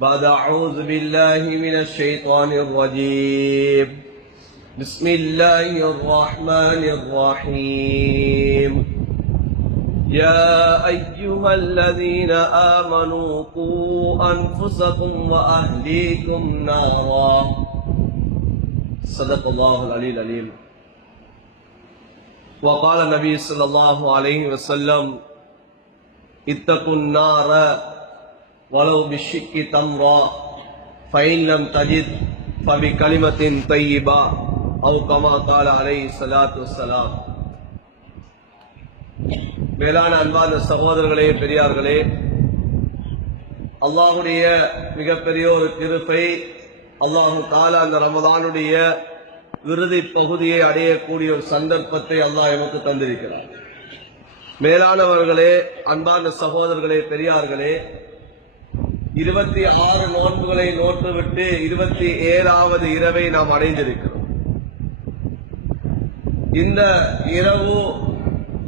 بعد أعوذ بالله من الشيطان الرجيم بسم الله الرحمن الرحيم يا أيها الذين آمنوا قوا أنفسكم وأهليكم نارا صدق الله العلي العليم. وقال النبي صلى الله عليه وسلم اتقوا النار ولو بالشق تمرا فإن لم تجد فبكلمة طيبة أو كما قال عليه الصلاة والسلام. மேலான அன்பான சகோதரர்களே, பெரியார்களே, அல்லாஹுடைய மிகப்பெரிய ஒரு கிருபை, அல்லாஹு தஆலா அந்த ரமதானுடைய இறுதி பகுதியை அடையக்கூடிய ஒரு சந்தர்ப்பத்தை அல்லாஹ் எமக்கு தந்திருக்கிறார். மேலானவர்களே, அன்பான சகோதரர்களே, பெரியார்களே, 26 நோன்புகளை நோட்டுவிட்டு 27வது இரவை நாம் அடைந்திருக்கிறோம். இந்த இரவு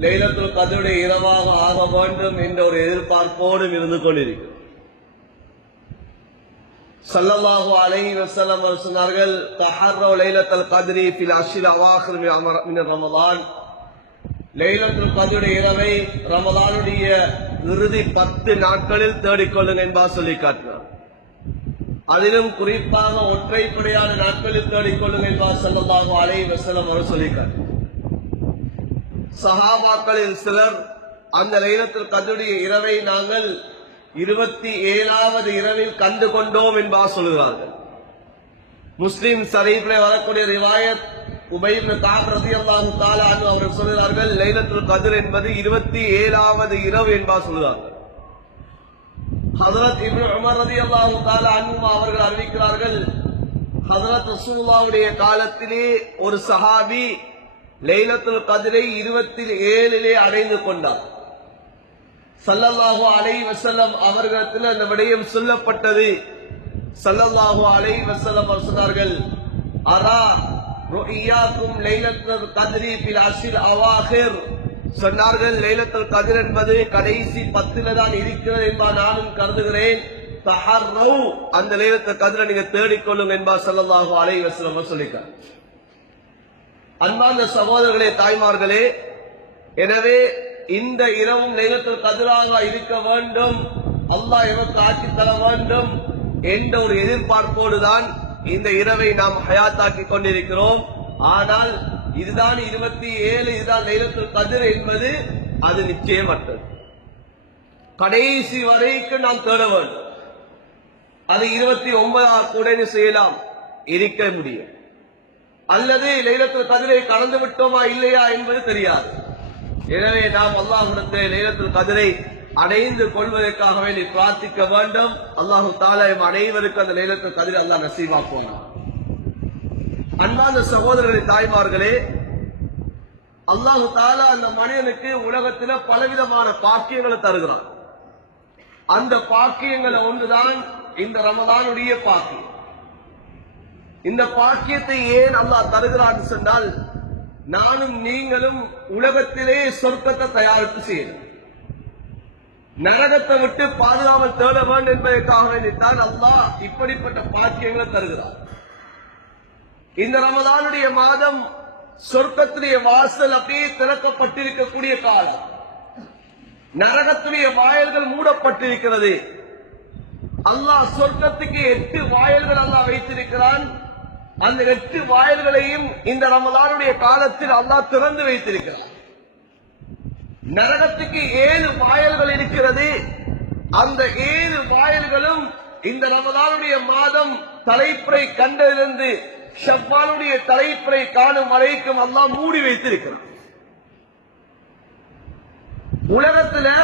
லைலத்துல் கத்ருடைய இரவாக ஆக வேண்டும் என்ற ஒரு எதிர்பார்ப்போடும் இருந்து கொண்டிருக்கிறோம். ஸல்லல்லாஹு அலைஹி வஸல்லம் சொன்னார்கள், தஹர்ரு லைலத்துல் கத்ரி ஃபில் அஷ்ரில் அவாஹிர் மின் ரமலான். லைலத்துல் கத்ருடைய இரவை ரமலானுடைய இறுதி 10 நாட்களில் தேடிக்கொள்ளுங்கள் என்பார் சொல்லி காட்டினார். அதிலும் குறிப்பாக ஒற்றைப்படையான நாட்களில் தேடிக்கொள்ளுங்கள் என்பார் ஸல்லல்லாஹு அலைஹி வஸல்லம் அவர் சொல்லி காட்டினார். சஹாபாக்களில் சிலர் அந்த லைலத்துல் கத்ருடைய இரவை நாங்கள் 27வது இரவில் கண்டு கொண்டோம் என்பார் சொல்கிறார்கள். முஸ்லிம் ஷரீஃபிலே வரக்கூடிய ரிவாயத் உபை இப்னு கஅப் ரலியல்லாஹு தஆலா அன்ஹு அவர்கள் சொல்கிறார்கள், லைலத்துல் கத்ர் என்பது 27வது இரவு என்பார் சொல்கிறார்கள். ஹஜ்ரத் இப்னு உமர் ரலியல்லாஹு தஆலா அன்ஹு அவர்கள் அறிவிக்கிறார்கள், ஹஜ்ரத் ரசூலுல்லாஹ்வுடைய காலத்திலே ஒரு சஹாபி லைலத்துல் கத்ரை 27லே அடைந்து கொண்டார். ஸல்லல்லாஹு அலைஹி வஸல்லம் அவர்களிடத்தில் அந்த விடயம் சொல்லப்பட்டது. ஸல்லல்லாஹு அலைஹி வஸல்லம் சொன்னார்கள், அரா ருஇயாக்கும் லைலத்துல் கத்ரி ஃபில் அஷ்ரில் அவாஹிர். சொன்னார்கள், லைலத்துல் கத்ர் என்பது கடைசி 10ல தான் இருக்கிறது என்பார் நானும் கருதுகிறேன். தஹர்ரு, அந்த லைலத்துல் கத்ரை நீங்க தேடிக்கொள்ளுங்க என்பார் ஸல்லல்லாஹு அலைஹி வஸல்லம் சொல்லிட்டார். அன்பார்ந்த சகோதரர்களே, தாய்மார்களே, எனவே இந்த இரவும் லைலத்துல் கத்ராக இருக்க வேண்டும், அல்லாஹ் எமக்கு ஆக்கி தர வேண்டும் என்ற ஒரு எதிர்பார்ப்போடுதான் இந்த இரவை நாம் ஹயாத்தாக்கி கொண்டிருக்கிறோம். ஆனால் இதுதான் 27, இதுதான் லைலத்துல் கத்ர் என்பது அது நிச்சயமற்றது. கடைசி வரைக்கும் நாம் தேட வேண்டும். அது 29 கூட செய்யலாம், இருக்க முடியும். அல்லது லைலத்துல் கத்ரை கலந்து விட்டோமா இல்லையா என்பது தெரியாது. எனவே நாம் அல்லாஹ்விடத்தில் லைலத்துல் கத்ரை அடைந்து கொள்வதற்காக வேண்டி பிரார்த்திக்க வேண்டும். அல்லாஹு தஆலா அனைவருக்கும் அந்த லைலத்துல் கத்ரை அல்லாஹ் நசீபாக்குவான். அன்பார்ந்த சகோதரர்களே, தாய்மார்களே, அல்லாஹு தஆலா அந்த மனிதனுக்கு உலகத்தில் பலவிதமான பாக்கியங்களை தருகிறார். அந்த பாக்கியங்களை ஒன்றுதான் இந்த ரமதானுடைய பாக்கியம். இந்த பாக்கியத்தை ஏன் அல்லாஹ் தருகிறான் சொன்னால், நானும் நீங்களும் உலகத்திலே சொர்க்கத்தை தயாரித்து செய்யணும், நரகத்தை விட்டு பாதுகாவல் தேட வேண்டும் என்பதற்காக வேண்டித்தான் அல்லாஹ் இப்படிப்பட்ட பாக்கியங்களை தருகிறார். இந்த ரமதானுடைய மாதம் சொர்க்கத்துடைய வாசல் அப்படியே திறக்கப்பட்டிருக்கக்கூடிய காலம். நரகத்துடைய வாயில்கள் மூடப்பட்டிருக்கிறது. அல்லாஹ் சொர்க்கத்துக்கு 8 வாயில்கள் அல்லாஹ் வைத்திருக்கிறான். அந்த 8 வாயில்களையும் இந்த ரமலானுடைய காலத்தில் அல்லாஹ் திறந்து வைத்திருக்கிறார். நரகத்துக்கு 7 வாயில்கள் இருக்கிறது. அந்த 7 வாயில்களும் இந்த ரமலானுடைய மாதம் தலைப்புரை கண்டதிலிருந்து ஷவ்வாலுடைய தலைப்புரை காணும் வரைக்கும் அல்லாஹ் மூடி வைத்திருக்கிறார். உலகத்தில்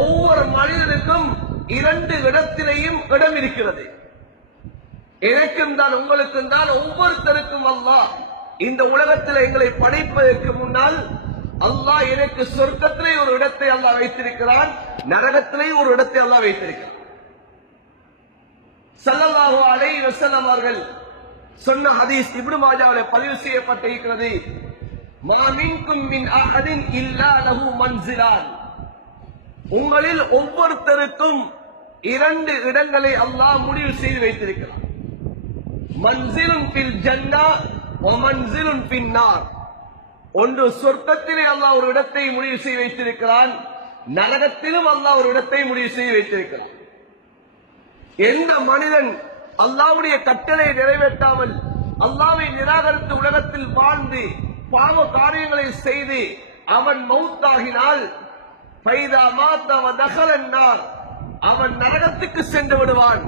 ஒவ்வொரு மனிதனுக்கும் 2 இடத்திலேயும் இடம் இருக்கிறது. எனக்கும் தான் உங்களுக்கும் தான், ஒவ்வொருத்தருக்கும் அல்லாஹ் இந்த உலகத்தில் எங்களை படைப்பதற்கு முன்னால் அல்லாஹ் எனக்கு சொர்க்கத்திலே ஒரு இடத்தை அல்லாஹ் வைத்திருக்கிறான், நரகத்திலே ஒரு இடத்தை அல்லாஹ் வைத்திருக்கிறான். ஸல்லல்லாஹு அலைஹி வஸல்லம் அவர்கள் சொன்ன ஹதீஸ் இப்னு மாஜாவிலே பதிவு செய்யப்பட்டிருக்கிறது. மா மின்கும் மின் அஹதின் இல்லா லஹு மன்சிலான். உங்களில் ஒவ்வொருத்தருக்கும் இரண்டு இடங்களை அல்லாஹ் முடிவு செய்து வைத்திருக்கிறார். மன்சிலுன் ஃபில் ஜன்னா வ மன்சிலுன் ஃபின் நார். ஒன்று சொர்க்கத்திலே அல்லாஹ் ஒரு இடத்தை முடிவு செய்து வைத்திருக்கிறான், நரகத்திலும் அல்லாஹ் ஒரு இடத்தை முடிவு செய்து வைத்திருக்கிறான். எந்த மனிதன் அல்லாஹ்வுடைய கட்டளை நிறைவேற்றாமல் அல்லாஹ்வை நிராகரித்து உலகத்தில் வாழ்ந்து பாவ காரியங்களை செய்து அவன் மௌத்தாகினால் ஃபைதா மாத வ தகலன் நார், அவன் நரகத்துக்கு சென்று விடுவான்.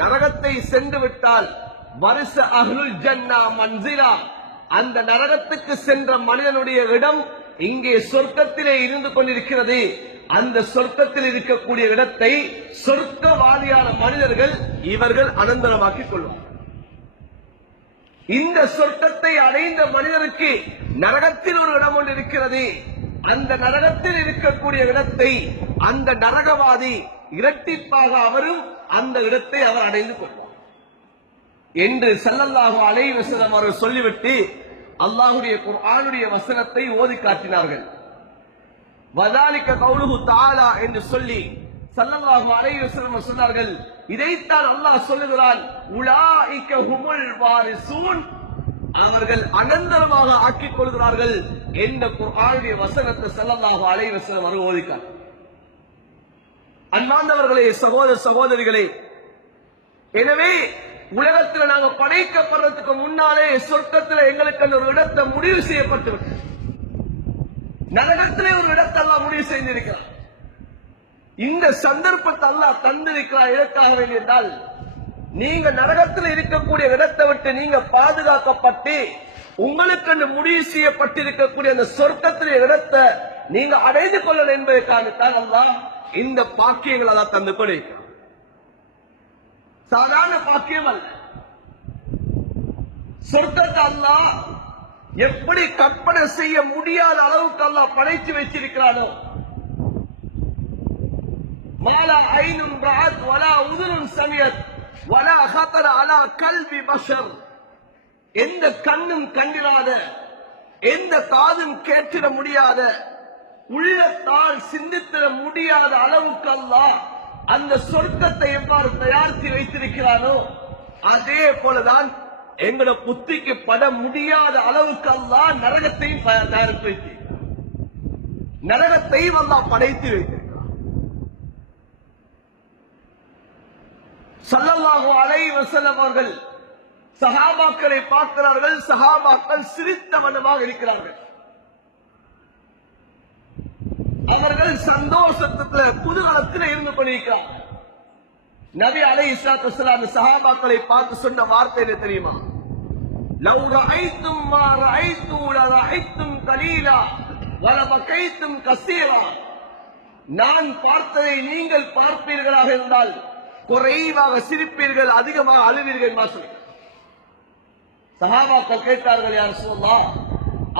நரகத்தை சென்று விட்டால் வருஷ அஹ்லுல் ஜன்னா மன்சிலா, அந்த நரகத்துக்கு சென்ற மனிதனுடைய இடம் இங்கே சொர்க்கத்திலே இருந்து கொண்டிருக்கிறது. அந்த சொர்க்கத்தில் இருக்கக்கூடிய இடத்தை சொர்க்கவாதியான மனிதர்கள் இவர்கள் அனந்தரமாக்கிக் கொள்வார். இந்த சொர்க்கத்தை அடைந்த மனிதனுக்கு நரகத்தில் ஒரு இடம் ஒன்று இருக்கிறது. அந்த நரகத்தில் இருக்கக்கூடிய இடத்தை அந்த நரகவாதி இரட்டிப்பாக அவரும் அந்த இடத்தை அவர் அடைந்து கொள்வார் என்று ஸல்லல்லாஹு அலைஹி வஸல்லம் அவர்கள் சொல்லிவிட்டு அல்லாஹ்வுடைய குர்ஆனுடைய வசனத்தை ஓதி காட்டினார்கள். வதாலிக கௌலுஹு தஆலா என்று சொல்லி ஸல்லல்லாஹு அலைஹி வஸல்லம் சொன்னார்கள், இதைத்தான் அல்லாஹ் சொல்லுகிறான், உலாயிக ஹுமுல் வாரிசூன், அவர்கள் அனந்தரமாக ஆக்கிக் கொள்கிறார்கள் என்ற குர்ஆனுடைய வசனத்தை ஸல்லல்லாஹு அலைஹி வஸல்லம் அவர்கள் ஓதி காட்டினார்கள். அன்பார்ந்தவர்களே, சகோதர சகோதரிகளே, எனவே உலகத்தில் நாங்கள் படைக்கப்படுறதுக்கு முன்னாலே சொர்க்கத்தில் எங்களுக்கு ஒரு இடத்தை முடிவு செய்யப்பட்டு நரகத்திலே ஒரு இடத்தை எல்லாம் முடிவு செய்திருக்கிறார். இந்த சந்தர்ப்பத்தை அல்லாஹ் தந்திருக்கிறார் இதற்காக வேண்டி என்றால், நீங்க நரகத்தில் இருக்கக்கூடிய இடத்தை விட்டு நீங்க பாதுகாக்கப்பட்டு உங்களுக்கு முடிவு செய்யப்பட்டிருக்கக்கூடிய அந்த சொர்க்கத்திலே இடத்தை நீங்க அடைந்து கொள்ளணும் என்பதற்காகத்தான் அல்லாஹ் இந்த பாக்கியங்கள் அல்லாஹ் தந்து கொண்டிருக்கிறார். சாதாரண பாக்கியம் அல்ல. சொர்க்கத்தை அல்லாஹ் எப்படி கற்பனை செய்ய முடியாத அளவுக்கு அல்லாஹ் படைத்து வச்சிருக்கிறானோ, மாலா ஐனுன் ரஅத் வலா உதுனுன் சமியத் வலா ஹதர அலா கல்பி பஷர், எந்த கண்ணும் கண்டிராத, எந்த காதும் கேட்டிட முடியாத, உள்ளத்தால் சிந்தித்திட முடியாத அளவுக்கு அல்லாஹ் அந்த சொர்க்கத்தை எவ்வாறு தயாரித்து வைத்திருக்கிறானோ அதே போலதான் எங்களோட புத்திக்கு பட முடியாத அளவுக்கு அல்லாஹ் நரகத்தையும் தயாரித்து வைத்திருக்கிறார். நரகத்தையும் அல்லாஹ் படைத்து வைத்திருக்கிறார். ஸல்லல்லாஹு அலைஹி வஸல்லம் அவர்கள் சஹாபாக்களை பார்க்கிறார்கள். சஹாபாக்கள் சிரித்த வண்ணமாக இருக்கிறார்கள். அவர்கள் சந்தோஷத்துல குதூகலத்தில் இருந்து கொண்டிருக்கிறார்கள். நபி அலைஹிஸ்ஸலாத்து வஸ்ஸலாம் சஹாபாக்களை பார்த்து சொன்ன வார்த்தை என்ன தெரியுமா? லவ் ரஅய்தும் மா ரஅய்து லரஅய்தும் கலீலா வலபகைதும் கஸீரா, நான் பார்த்ததை நீங்கள் பார்ப்பீர்களாக இருந்தால் குறைவாக சிரிப்பீர்கள், அதிகமாக அழுவீர்கள். சஹாபாக்கள் கேட்டார்கள், யா ரசூலல்லாஹ்,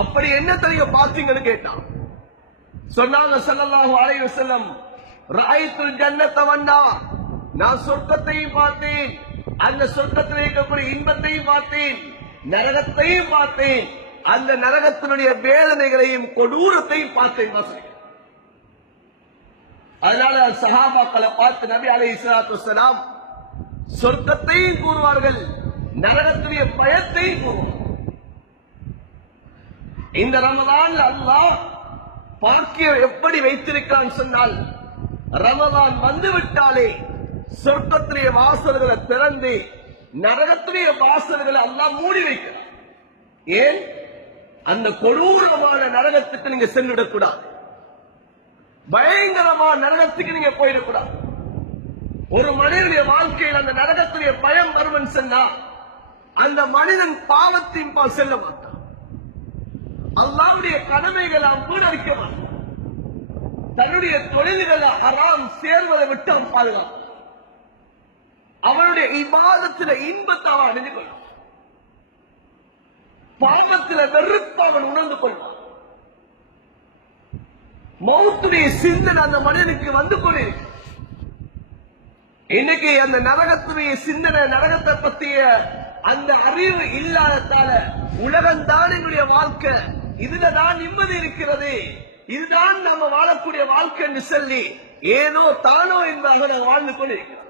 அப்படி என்ன தெரியும் பார்த்தீங்கன்னு கேட்டான். சொன்னாங்க ஸல்லல்லாஹு அலைஹி வஸல்லம், ரஅய்துல் ஜன்னத வன்னார், நான் சொர்க்கத்தையும் பார்த்தேன், அந்த சொர்க்கத்தில் இருக்கக்கூடிய இன்பத்தையும் பார்த்தேன், நரகத்தையும் பார்த்தேன், அந்த நரகத்தினுடைய வேதனைகளையும் கொடூரத்தையும் பார்த்தேன். அதனால சஹாபாக்களை பார்த்து நபி அலைஹிஸ்ஸலாத்து வஸ்ஸலாம் சொர்க்கத்தையும் கூறுவார்கள், நரகத்துடைய பயத்தையும் கூறுவார்கள். இந்த ரமலான் அல்லாஹ் பாக்கியம் எப்படி வைத்திருக்கான்னு சொன்னால், ரமலான் வந்துவிட்டாலே சொர்க்கத்திலே வாசல்களை திறந்து நரகத்திலே வாசல்களை அல்லாஹ் மூடி வைக்கிறார். ஏன்? அந்த கொடூரமான நரகத்துக்கு நீங்க சென்றுவிடக்கூடாது, பயங்கரமான நரகத்துக்கு நீங்க போயிடக்கூடாது. ஒரு மனிதனுடைய வாழ்க்கையில் அந்த நரகத்துடைய பயம் வருவன் சொன்னா அந்த மனிதன் பாவத்தின் பால் செல்ல மாட்டான், அல்லாஹ்வுடைய கடமைகளை மூடரிக்க மாட்டான், தன்னுடைய தொழில்களை ஹராம் சேர்வதை விட்டு அவன் பாதுகாப்பான், அவனுடைய இபாதத்தில இன்பத்தை அவன் அணிந்து கொள்வான், பாவத்தில வெறுப்பு அவன் உணர்ந்து கொள்வான். மௌத்துடைய சிந்தனை அந்த மனிதனுக்கு வந்து கொண்டிருக்கு. இன்னைக்கு அந்த நரகத்துடைய சிந்தனை, நரகத்தை பற்றிய அந்த அறிவு இல்லாததால உலகம்தான் என்னுடைய வாழ்க்கை, இதுலதான் நிம்மதி இருக்கிறது, இதுதான் நம்ம வாழக்கூடிய வாழ்க்கை என்று சொல்லி ஏதோ தானோ என்பதாக நான் வாழ்ந்து கொண்டிருக்கிறோம்.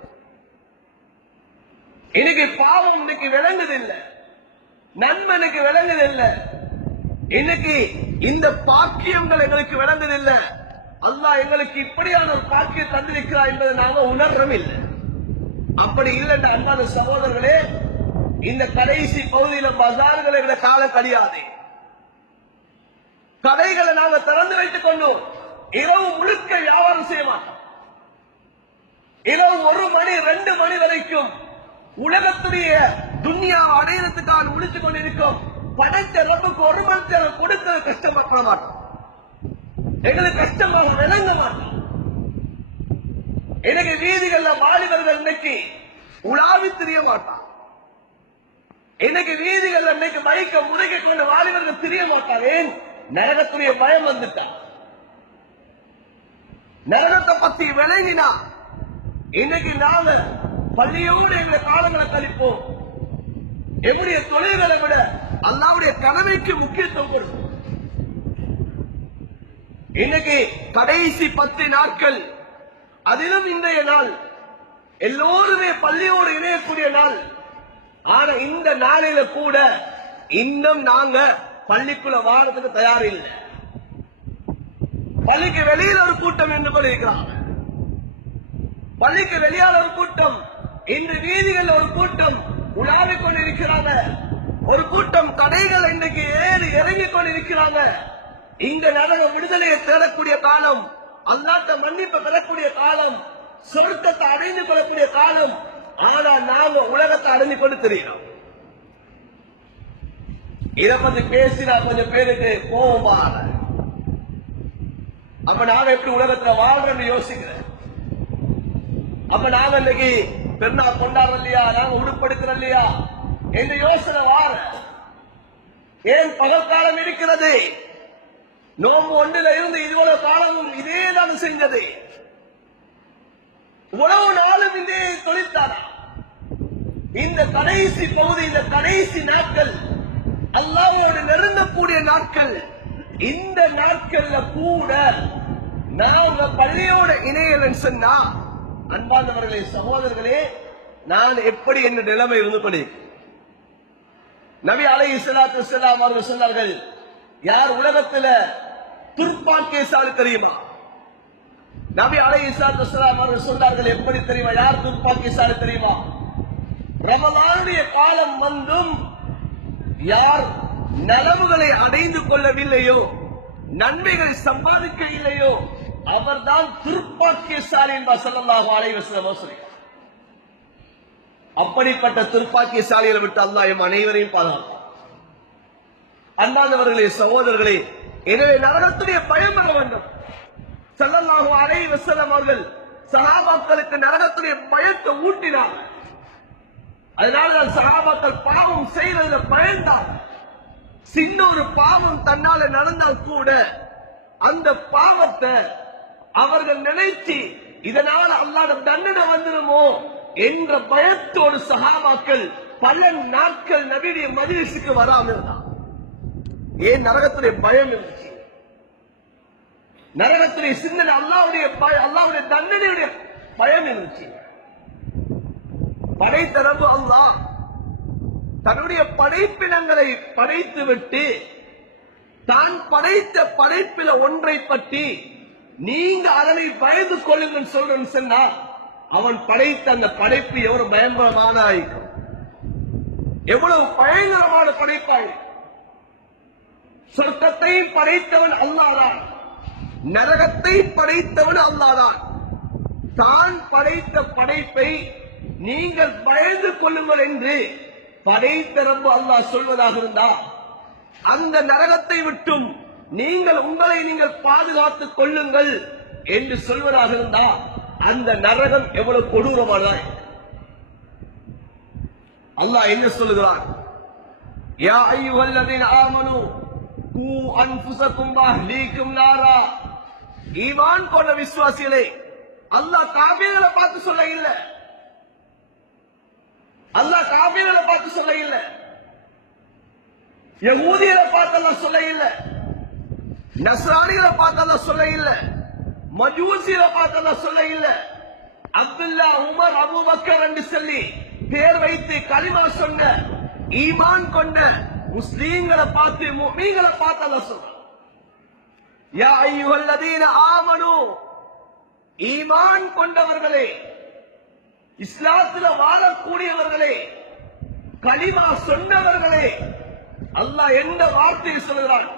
இன்னைக்கு பாவம் இன்னைக்கு விளங்குதில்லை, நன்மை எனக்கு விளங்குதில்லை. இன்னைக்கு இந்த பாக்கியங்கள் எங்களுக்கு விளங்குதில்லை. அல்லாஹ் எங்களுக்கு இப்படியான ஒரு பாக்கியம் தந்திருக்கிறார் என்பதை நாம உணர்றோம் இல்லை. அப்படி இல்லை அன்பான சகோதரர்களே, இந்த கடைசி பகுதியில பஜார்களை விட காலம் கழியாது. கடைகளை நாங்க திறந்து வைத்துக் கொண்டோம். இரவு முழுக்க வியாபாரம் செய்ய மாட்டோம். இரவு 1 மணி 2 மணி வரைக்கும் உலகத்துடைய துன்யா அடையிறதுக்காக முடித்துக் கொண்டிருக்கும். படைத்த ரப்புக்கு 1 மணி நேரம் கொடுக்கிறது கஷ்டமாக்க மாட்டோம். எங்களுக்கு கஷ்டமாக விளங்க மாட்டோம். எனக்கு வீதிகள்ல வாலிபர்கள் இன்னைக்கு உலாவி தெரிய மாட்டான். இன்னைக்கு வீதிகள் இன்னைக்கு மைக்க முறைகிட்டு வாலிபர்கள் தெரிய மாட்டாங்க. ஏன்? நரகத்துடைய பயம் வந்துட்டான். நரகத்தை பத்தி விளங்கினா இன்னைக்கு நாங்க பள்ளியோடு எங்க காலங்களை கழிப்போம். எங்களுடைய தொழில்களை விட அல்லாவுடைய கடமைக்கு முக்கியத்துவம் கொடுக்கும். இன்னைக்கு கடைசி 10 நாட்கள், அதிலும் இன்றைய நாள் எல்லோருமே பள்ளியோடு இணையக்கூடிய நாள். ஆனா இந்த நாளில கூட இன்னும் நாங்க பள்ளிக்குள்ள வாரத்துக்கு தயார் இல்லை. பள்ளிக்கு வெளியில் ஒரு கூட்டம் என்று கொண்டிருக்கிறாங்க. பள்ளிக்கு வெளியால் ஒரு கூட்டம், இன்று வீதிகள் ஒரு கூட்டம் உலாவிக் கொண்டிருக்கிறாங்க. ஒரு கூட்டம் கடைகள் இன்னைக்கு ஏறி இறங்கிக் கொண்டிருக்கிறாங்க. இந்த நரக விடுதலையை தேடக்கூடிய காலம், அல்லாஹ்ட்ட மன்னிப்பு பெறக்கூடிய காலம், சொர்க்கத்தை அடைந்து கொள்ளக்கூடிய காலம். ஆனா நாம உலகத்தை அடைந்து கொண்டு தெரியும். இதை பத்தி பேசினா கொஞ்சம் பேருக்கு கோபம் வர. அப்ப நாம எப்படி உலகத்துல வாழ்றோம்னு யோசிக்கிறேன். அப்ப நாம இன்னைக்கு பெருநா கொண்டாடுறோம் இல்லையா, நாம உடுப்படுக்கிறோம் இல்லையா என்று யோசனை வார. ஏன் பகல் காலம் இருக்கிறது? நோம்பு 1ல இருந்து இவ்வளவு காலமும் இதேதான் செஞ்சது. உணவு நாளும் இதே தொழிற்சாலை. இந்த கடைசி பகுதி, இந்த கடைசி நாட்கள் அல்லாஹ்வோடு நெருங்கக்கூடிய நாட்கள். இந்த நாட்கள்ல கூட நாம பள்ளியோட இணையலன்னு சொன்னா, அன்பார்ந்தவர்களே சகோதரர்களே, நான் எப்படி என்ன நிலைமை இருந்து கொண்டு நபி அலைஹிஸ்ஸலாத்து வஸ்ஸலாம் அவர்கள் சொன்னார்கள், யார் உலகத்துல துர்ப்பாக்கியசாலி தெரியுமா? நபி அலைஹிஸ்ஸலாத்து வஸ்ஸலாம் அவர்கள் சொன்னார்கள், எப்படி தெரியுமா? யார் துர்ப்பாக்கியசாலி தெரியுமா? ரமலானுடைய காலம் வந்தும் யார் நலவுகளை அடைந்து கொள்ளவில்லையோ, நன்மைகளை சம்பாதிக்க இல்லையோ, அவர்தான் துர்ப்பாக்கியசாலி என்பார் ஸல்லல்லாஹு அலைஹி வஸல்லம். அப்படிப்பட்ட துர்ப்பாக்கியசாலிகளை விட்டு அல்லாஹ் எம் அனைவரையும் பாதுகாப்பான். அன்பார்ந்தவர்களே சகோதரர்களே, எனவே நரகத்துடைய பயம் வர வேண்டும். ஸல்லல்லாஹு அலைஹி வஸல்லம் அவர்கள் சஹாபாக்களுக்கு நரகத்துடைய பயத்தை ஊட்டினார். அதனால்தான் சஹாபாக்கள் பாவம் செய்வதில் பயந்தார். சின்ன ஒரு பாவம் தன்னால நடந்தால் கூட அந்த பாவத்தை அவர்கள் நினைச்சு இதனால அல்லாஹ்வுடைய தண்டனை வந்துருமோ என்ற பயத்தோடு சஹாபாக்கள் பல நாட்கள் நபியுடைய மஜ்லிஸுக்கு வராமல் இருந்தார். ஏன்? நரகத்துடைய பயம் இருந்துச்சு. நரகத்துடைய சிந்தனை, அல்லாஹ்வுடைய தண்டனையுடைய பயம் இருந்துச்சு. படைத்த ரப்பு அல்லாஹ் தன்னுடைய படைப்பினங்களை படைத்து விட்டு தான் படைத்த படைப்பில ஒன்றை பற்றி நீங்க அதனை பயந்து கொள்ளுங்கள் சொல்றேன்னு சொன்னால், அவன் படைத்த அந்த படைப்பு எவ்வளவு பயங்கரமான ஆயிருக்கும், எவ்வளவு பயங்கரமான படைப்பாயிருக்கும். சொர்க்கத்தை படைத்தவன் அல்லாஹ்தான், நரகத்தை படைத்தவன் அல்லாஹ்தான். தான் படைத்த படைப்பை நீங்கள் பயந்து கொள்ளுங்கள் என்று படைத்த ரப்பு அல்லாஹ் சொல்வதாக இருந்தால், அந்த நரகத்தை விட்டும் உங்களை நீங்கள் பாதுகாத்துக் கொள்ளுங்கள் என்று சொல்வதாக இருந்தால், அந்த நரகம் எவ்வளவு கொடூரமானதா. அல்லாஹ் என்ன சொல்லுகிறான்? யா அய்யுஹல்லதீன ஆமனூ கூ அன்ஃபுஸகும் வஅஹ்லீகும் நாரா. ஈமான் கொண்ட விசுவாசிகளே, அல்லாஹ் காஃபிர்களை பார்த்து சொல்ல இல்ல, அல்லாஹ் காஃபிர்களை பார்த்து சொல்ல இல்ல, யஹூதிகளை பார்த்து அல்லாஹ் சொல்ல இல்ல, நஸ்ரானிகளை பார்த்து அல்லாஹ் சொல்ல இல்ல, மஜூசில பார்த்தா சொல்ல இல்ல. அப்துல்லா, உமர், அபூபக்கர் என்று சொல்லி பேர் வைத்து கலிமா சொன்ன ஈமான் கொண்ட முஸ்லீம்களை பார்த்து முஃமின்களை பார்த்து அல்லாஹ் சொல்றான். யா அய்யுஹல்லதீன ஆமனு, ஈமான் கொண்டவர்களே, இஸ்லாத்துல வாழக்கூடியவர்களே, கலிமா சொன்னவர்களே. அல்லாஹ் எந்த வார்த்தையை சொல்கிறான்?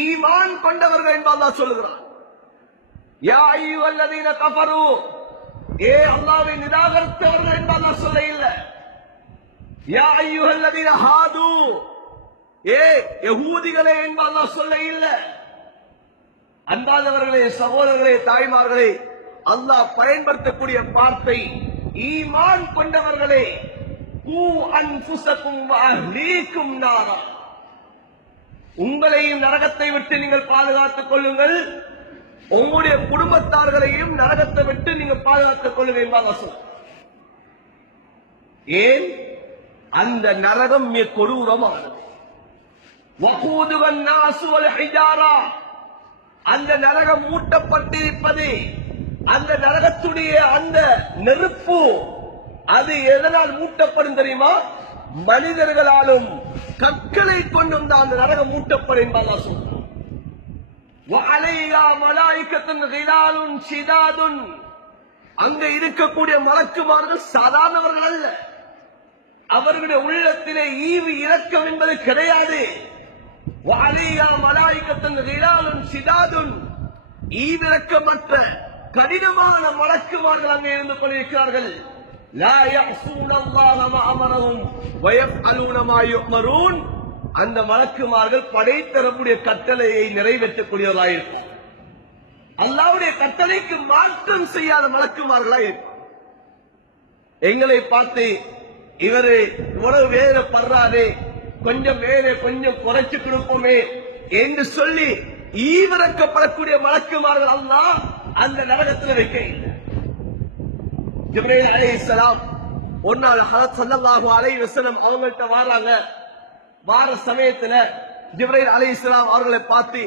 ஈமான் கொண்டவர்கள் என்று அல்லாஹ் சொல்கிறான். யா அய்யுஹல்லதீன கஃபரு, ஏ அல்லாஹ்வை நிராகரித்தவர்கள் என்று அல்லாஹ் சொல்ல இல்ல. யா அய்யுஹல்லதீன ஹாது, ஏ யஹூதிகளே என்று அல்லாஹ் சொல்ல இல்ல. அன்பானவர்களே, சகோதரர்களே, தாய்மார்களே, அல்லாஹ் பயன்படுத்தக்கூடிய வார்த்தை ஈமான் கொண்டவர்களே. கூ அன்ஃபுஸகும் வ அஹ்லீக்கும் நாரா, உங்களையும் நரகத்தை விட்டு நீங்கள் பாதுகாத்துக் கொள்ளுங்கள், உங்களுடைய குடும்பத்தார்களையும் நரகத்தை விட்டு நீங்கள் பாதுகாத்துக் கொள்ளுங்கள் என்பதாக. ஏன்? அந்த நரகம் மிக கொடூரமானது. வகூதுகன் நாசு வல் ஹிஜாரா, அந்த நரகம் மூட்டப்பட்டிருப்பது, அந்த நரகத்துடைய அந்த நெருப்பு அது எதனால் மூட்டப்படும் தெரியுமா? மனிதர்களாலும் கற்களை கொண்டும் தான் அந்த நரகம் மூட்டப்படும் என்பதாக சொல்றார். வஅலைஹா மலாயிகத்துன் கிலாலுன் ஷிதாதுன், அங்க இருக்கக்கூடிய மலக்குமார்கள் சாதாரணவர்கள் அல்ல. அவர்களுடைய உள்ளத்திலே ஈவு இரக்கம் என்பது கிடையாது. வஅலைஹா மலாயிகத்துன் கிலாலுன் ஷிதாதுன், ஈவிரக்கமற்ற கடினமான மலக்குமார்கள் அங்கே இருந்து கொண்டிருக்கிறார்கள். லா யஅஸூன அல்லாஹ மா அமரஹும் வ யஃஅலூன மா யுஅமரூன், அந்த மலக்குமார்கள் படைத்தரக்கூடிய கட்டளையை நிறைவேற்றக்கூடியவர்களாக இருக்கும். அல்லாஹ்வுடைய கட்டளைக்கு மாற்றம் செய்யாத மலக்குமார்களாக இருக்கும். எங்களை பார்த்து இவரு இவ்வளவு வேதப்படுறாரு, கொஞ்சம் வேலை கொஞ்சம் குறைச்சு கொடுப்போமே என்று சொல்லி ஈவிரக்கப்படக்கூடிய மலக்குமார்கள் அல்லாஹ் அந்த நரகத்தில் வைக்க இல்லை. ஜிப்ரீல் அலைஹிஸ்ஸலாம் ஒரு நாள் ஹஜ்ரத் ஸல்லல்லாஹு அலைஹி வஸல்லம் அவங்கள்ட்ட வராங்க. வார சமயத்துல ஜிப்ரீல் அலைஹிஸ்ஸலாம் அவர்களை பார்த்து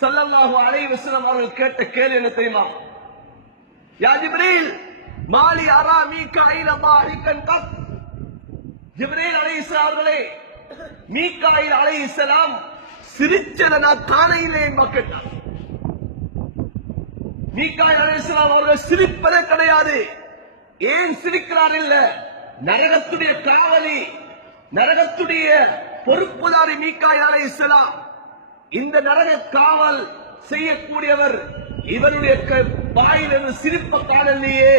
ஸல்லல்லாஹு அலைஹி வஸல்லம் அவர்கள் கேட்ட கேள்வி என்ன தெரியுமா? யா ஜிப்ரீல், மாலி அரா மீகாயில் பாரிகன் கத். ஜிப்ரீல் அலைஹிஸ்ஸலாம் அவர்களே, மீகாயில் அலைஹிஸ்ஸலாம் சிரிச்சதை நான் காண இல்லை மக்கள். மீகாயில் அலைஹிஸ்ஸலாம் அவர்கள் சிரிப்பதே கிடையாது. ஏன் சிரிக்கிறார்? இல்ல, நரகத்துடைய காவலி, நரகத்துடைய பொறுப்புதாரி மீகாயில் அலைஹிஸ்ஸலாம். இந்த நரக காவல் செய்யக்கூடியவர், இவருடைய வாயிலிருந்து சிரிப்ப காணலையே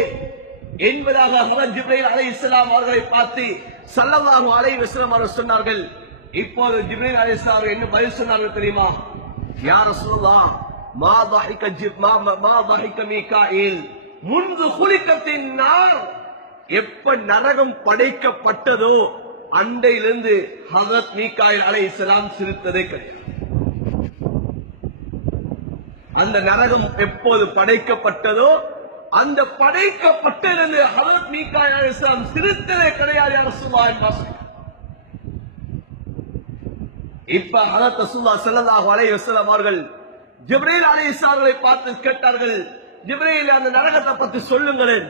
என்பதாக ஹஜ்ரத் ஜிப்ரீல் அலைஹிஸ்ஸலாம் அவர்களை பார்த்து ஸல்லல்லாஹு அலைஹி வஸல்லம் அவர்கள் சொன்னார்கள். இப்போது ஜிப்ரீல் அலைஹிஸ்ஸலாம் அவர்கள் என்ன பதில் சொன்னார்கள் தெரியுமா? யா ரசூலுல்லாஹ், மா தஹிக மீகாயில் முன்பு குலிகத்தின் நார், எப்ப நரகம் படைக்கப்பட்டதோ அண்டையிலிருந்து ஹஜ்ரத் மீகாயில் அலைஹிஸ்ஸலாம் சிரித்ததே கிடையாது. அந்த நரகம் எப்போது படைக்கப்பட்டதோ அந்த படைக்கப்பட்டிருந்து ஹஜ்ரத் மீகாயில் அலைஹிஸ்ஸலாம் சிரித்ததே கிடையாது. யா ரசூலுல்லாஹ் என்பார்கள். இப்ப ஹஜ்ரத் ரசூலுல்லாஹ் ஸல்லல்லாஹு அலைஹி வஸல்லம் அவர்கள் ஜிப்ரீல் அலைஹிஸ்ஸலாம் அவர்களை பார்த்து கேட்டார்கள், ஜிப்ரீல், அந்த நரகத்தை பற்றி சொல்லுங்களேன்.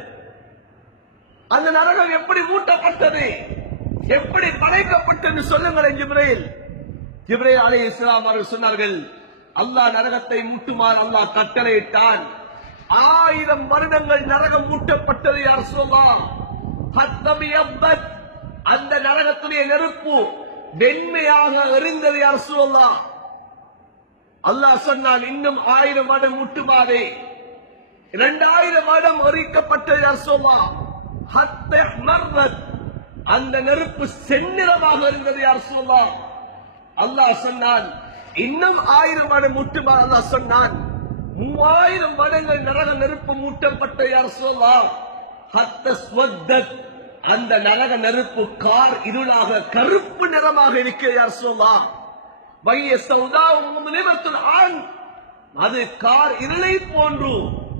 அந்த நரகம் எப்படி மூட்டப்பட்டது, எப்படி படைக்கப்பட்டது சொல்லுங்களேன் ஜிப்ரீல். ஜிப்ரீல் அலைஹிஸ்ஸலாம் அவர்கள் சொன்னார்கள், அல்லாஹ் நரகத்தை மூட்டுமாறு அல்லாஹ் கட்டளையிட்டான். 1000 வருடங்கள் நரகம் மூட்டப்பட்டது. யா ரசூலுல்லாஹ், ஹத்தமி அபத், அந்த நரகத்துடைய நெருப்பு வெண்மையாக எரிந்தது. யா ரசூலுல்லாஹ், அல்லாஹ் சொன்னான், இன்னும் 1000 வருடம் மூட்டுமாறு. 2000 வருடம் எரிக்கப்பட்டது. யா ரசூலுல்லாஹ், ஹத்த மர்ரத், அந்த நெருப்பு செந்நிறமாக இருந்தது. யா ரசூலுல்லாஹ், அல்லாஹ் சொன்னான், இன்னும் 1000 வருடம் மூட்டுமாறு. அல்லாஹ் சொன்னான், 3000 வருடங்கள் நரக நெருப்பு மூட்டப்பட்ட. யா ரசூலுல்லாஹ், ஹத்த ஸ்வத்தத், அந்த நரக நெருப்பு கார் இருளாக கருப்பு நிறமாக இருக்கிறது. யா ரசூலுல்லாஹ், வைய சௌதா முஸ்லிமத்துல் ஆன், அது கார் இருளை போன்று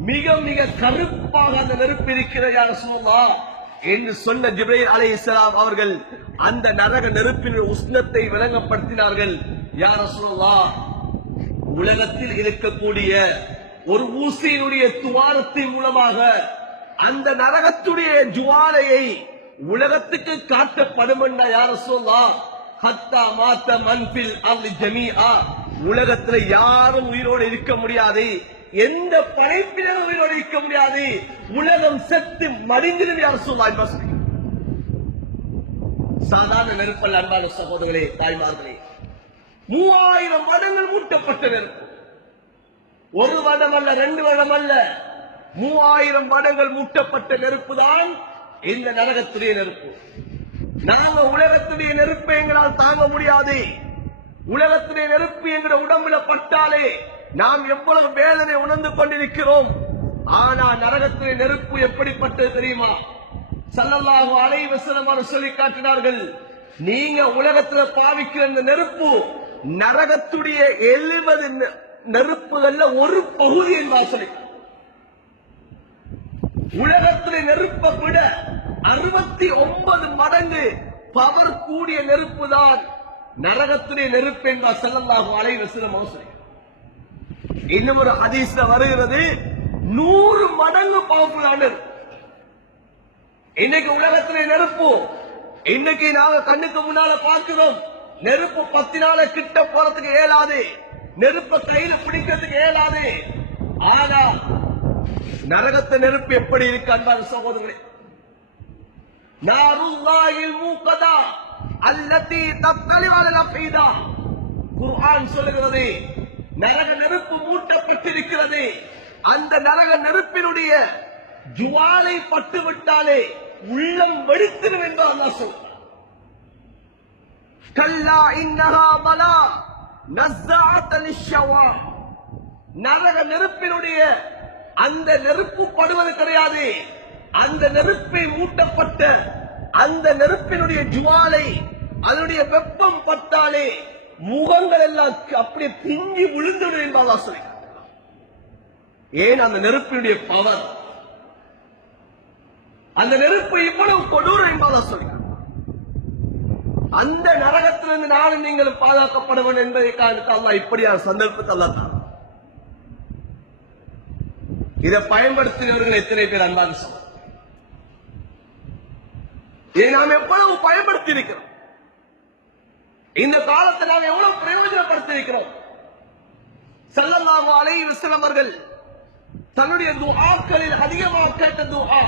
மிக மிக கருப்பாக அந்த நெருப்பு இருக்கிறது. யா ரசூலுல்லாஹ் என்று சொன்ன ஜிப்ரீல் அலைஹிஸ்ஸலாம் அவர்கள் அந்த நரக நெருப்பின் உஷ்ணத்தை விளங்கப்படுத்தினார்கள். யா ரசூலுல்லாஹ், உலகத்தில் இருக்கக்கூடிய ஒரு ஊசியினுடைய துவாரத்தின் மூலமாக அந்த நரகத்துடைய ஜுவாலையை உலகத்துக்கு காட்டப்படும் என்ற யார சொல்லலாம் ஹத்தா மாத்த மன்பில் அல் ஜமீஆ உலகத்துல யாரும் உயிரோடு இருக்க முடியாது, எந்த படைப்பினரும் உயிரோடு இருக்க முடியாது, உலகம் செத்து மடிந்திடும் யார சொல்லலாம். சாதாரண நெருப்பல் அன்பான சகோதரர்களே தாய்மார்களே, 3000 வருடங்கள் மூட்டப்பட்ட நெருப்பு. ஒரு வருடம் அல்ல, 2 வருடம் அல்ல, 3000 வருடங்கள் மூட்டப்பட்ட நெருப்பு தான் இந்த நரகத்துடைய நெருப்பு. நாம உலகத்துடைய நெருப்பை எங்களால் தாங்க முடியாது. உலகத்துடைய நெருப்பு எங்களுடைய உடம்புல பட்டாலே நாம் எவ்வளவு வேதனை உணர்ந்து கொண்டிருக்கிறோம். ஆனா நரகத்துடைய நெருப்பு எப்படிப்பட்டது தெரியுமா? ஸல்லல்லாஹு அலைஹி வஸல்லம் அவர்கள் சொல்லி காட்டினார்கள், நீங்க உலகத்துல பாவிக்கிற இந்த நெருப்பு நரகத்துடைய 70 நெருப்புகள்ல ஒரு பகுதி என்பார் சொல்லி. உலகத்துடைய நெருப்பை விட 69 மடங்கு பவர் கூடிய நெருப்பு தான் நரகத்துடைய நெருப்பு என்பார் ஸல்லல்லாஹு அலைஹி வஸல்லம் அவர்கள். இன்னும் ஒரு ஹதீஸ்ல வருகிறது 100 மடங்கு பவர்ஃபுல்லானது. இன்னைக்கு உலகத்துடைய நெருப்பு, இன்னைக்கு நாங்க கண்ணுக்கு முன்னால பார்க்கிறோம், நெருப்பு 10 நாள கிட்ட போறதுக்கு இயலாது, நெருப்பை கையில பிடிக்கிறதுக்கு இயலாது. ஆனா நரகத்தை நெருப்பு எப்படி இருக்கு அன்பான சகோதரர்களே? நாருல்லாஹில் மூகதா அல்லதி தத்தலி அலல் அஃபீதா. குர்ஆன் சொல்லுகிறது, நரக நெருப்பு மூட்டப்பட்டிருக்கிறது. அந்த நரக நெருப்பினுடைய ஜுவாலை பட்டு விட்டாலே உள்ளம் வெடித்திடும் என்று அல்லாஹ் சொல்றார். கல்லா இன்னஹா பலா நஸ்ஸாஅத்தன் லிஷ்ஷவா. நரக நெருப்பினுடைய அந்த நெருப்பு படுவது கிடையாது, அந்த நெருப்பை மூட்டப்பட்ட அந்த நெருப்பினுடைய ஜுவாலை அதனுடைய வெப்பம் பட்டாலே முகங்கள் எல்லாம் அப்படியே பிஞ்சி விழுந்துடும் என்று அல்லாஹ் சொல்கிறார். ஏன்? அந்த நெருப்பினுடைய பவர், அந்த நெருப்பு இவ்வளவு கொடூரம் என்பதை சொல்கிறார். அந்த நரகத்திலிருந்து நானும் நீங்கள் பாதுகாக்கப்பட வேண்டும் என்பதை அல்லாஹ் இப்படியான சந்தர்ப்பத்தை அல்லாஹ் தரான். இதை பயன்படுத்தினவர்கள் எத்தனை பேர் அன்பான சகோதரர்களே? இதை நாம் எவ்வளவு பயன்படுத்தி இருக்கிறோம், இந்த காலத்தை நாம் எவ்வளவு பிரயோஜனப்படுத்தி இருக்கிறோம். ஸல்லல்லாஹு அலைஹி வஸல்லம் அவர்கள் தன்னுடைய துஆக்களில் அதிகமாக கேட்ட துஆ,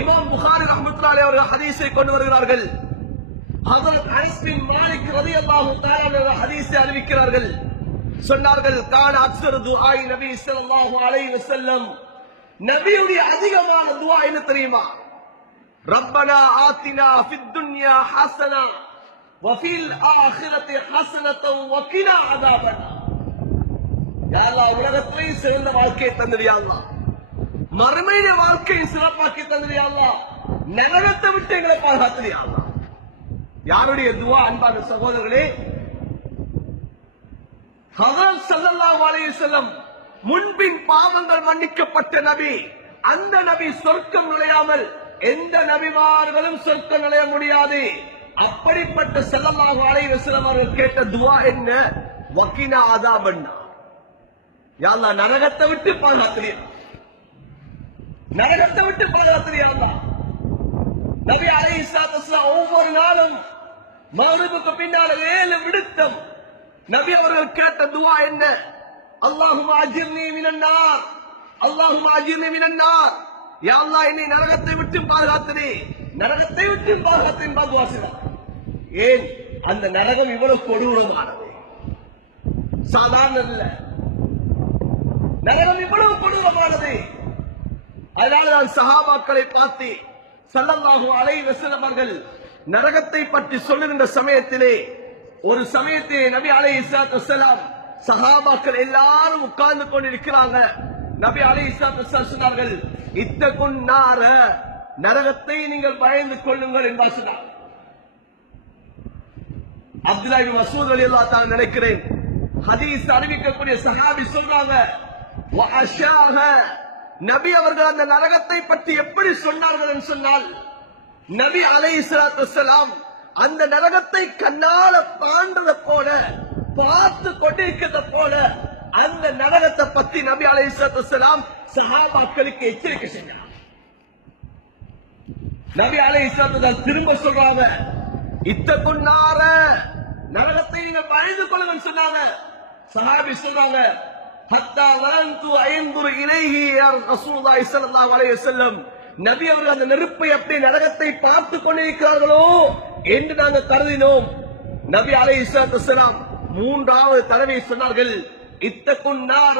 இமாம் புகாரி ரஹ்மத்துல்லாஹி அலைஹி அவர்கள் ஹதீஸை கொண்டு வருகிறார்கள். ஹஜ்ரத் அனஸ் பின் மாலிக் ரலியல்லாஹு தஆலா அவர்கள் ஹதீஸை அறிவிக்கிறார்கள். சொன்னார்கள், கான அக்ஸரு துஆஇ நபி ஸல்லல்லாஹு அலைஹி வஸல்லம், நபியுடைய அதிகமான துஆ என்ன தெரியுமா? ரப்பனா ஆத்தினா ஃபித் துன்யா ஹஸனா வ ஃபில் ஆখিরাতি ஹஸனத்தன் வ கினா அஸாபன். யா அல்லாஹ், உலகத்திலே சிறந்த வாழ்க்கையை தந்திரு யா அல்லாஹ், மறுமையிலே வாழ்க்கையை சிறப்பாக்கி தந்திரு யா அல்லாஹ், நரகத்தை விட்டு எங்களை பாதுகாத்திரு யா அல்லாஹ். யாருடைய துஆ அன்பான சகோதரர்களே? ஹஜ்ரத் ஸல்லல்லாஹு அலைஹி வஸல்லம் முன்பின் பாவங்கள் மன்னிக்கப்பட்ட நபி. அந்த நபி சொர்க்கம் நுழையாமல் எந்த நபிமார்களும் சொர்க்கம் நுழைய முடியாது. அப்படிப்பட்ட ஸல்லல்லாஹு அலைஹி வஸல்லம் அவர்கள் கேட்ட துஆ என்ன? வகினா அஸாபன். யா அல்லாஹ், நரகத்தை விட்டு பாதுகாத்திரு, நரகத்தை விட்டு பாதுகாத்திரு யா அல்லாஹ். நபி அலைஹிஸ்ஸலாத்து வஸலாம் ஒவ்வொரு நாளும் மக்ரிபுக்கு பின்னால் 7 விடுத்தம் நபி அவர்கள் கேட்ட துஆ என்ன? அல்லாஹும்ம அஜிர்னி மினன் நார், அல்லாஹும்ம அஜிர்னி மினன் நார். யா அல்லாஹ், என்னை நரகத்தை விட்டு பாதுகாத்திரு, நரகத்தை விட்டு பாதுகாத்திரு என்று துஆ செய்தார். ஏன்? அந்த நரகம் இவ்வளவு கொடூரமானது, சாதாரண இல்ல. நரகம் இவ்வளவு கொடூரமானது. அதனால நான் சஹாபாக்களை பார்த்து ஸல்லல்லாஹு அலைஹி வஸல்லம் அவர்கள் நரகத்தை பற்றி சொல்லுகின்ற சமயத்திலே, ஒரு சமயத்திலே நபி அலைஹிஸ்ஸலாத்து வஸ்ஸலாம் சஹாபாக்கள் எல்லாரும் உட்கார்ந்து கொண்டிருக்கிறாங்க. நபி அலைஹிஸ்ஸலாத்து வஸ்ஸலாம் சொன்னார்கள், இத்தகுன் நார, நரகத்தை நீங்கள் பயந்து கொள்ளுங்கள் என்பார் சொன்னார். அப்துல்லாஹ் இப்னு மஸ்ஊத் ரலியல்லாஹு தஆலா நினைக்கிறேன் ஹதீஸ் அறிவிக்கக்கூடிய சஹாபி சொல்றாங்க, வஅஷாஹ, நபி அவர்கள் அந்த நரகத்தை பற்றி எப்படி சொன்னார்கள் என்று சொன்னால், நபி அலைஹிஸ்ஸலாத்து வஸ்ஸலாம் அந்த நரகத்தை கண்ணால பாண்டத போல, பார்த்து கொண்டிருக்கிறத போல அந்த நரகத்தை பத்தி நபி அலைஹிஸ்ஸலாத்து வஸலாம் சஹாபாக்களுக்கு எச்சரிக்கை செஞ்சாங்க. நபி அலைஹிஸ்ஸலாத்து வஸலாம் திரும்ப சொல்றாங்க, இத்தகுன் நார, நரகத்தை நீங்க பயந்து கொள்ளுங்கன்னு சொன்னாங்க. சஹாபி சொல்றாங்க, ஹத்தா வலந்து ஐந்துரு இலைஹி யா ரசூலுல்லாஹி ஸல்லல்லாஹு அலைஹி வஸல்லம், நபி அவர்கள் அந்த நெருப்பை எப்படி நரகத்தை பார்த்து கொண்டிருக்கிறார்களோ என்று நாங்கள் கருதினோம். நபி அலைஹிஸ்ஸலாத்து வஸலாம் மூன்றாவது தடவை சொன்னார்கள், இத்தகுன் நார,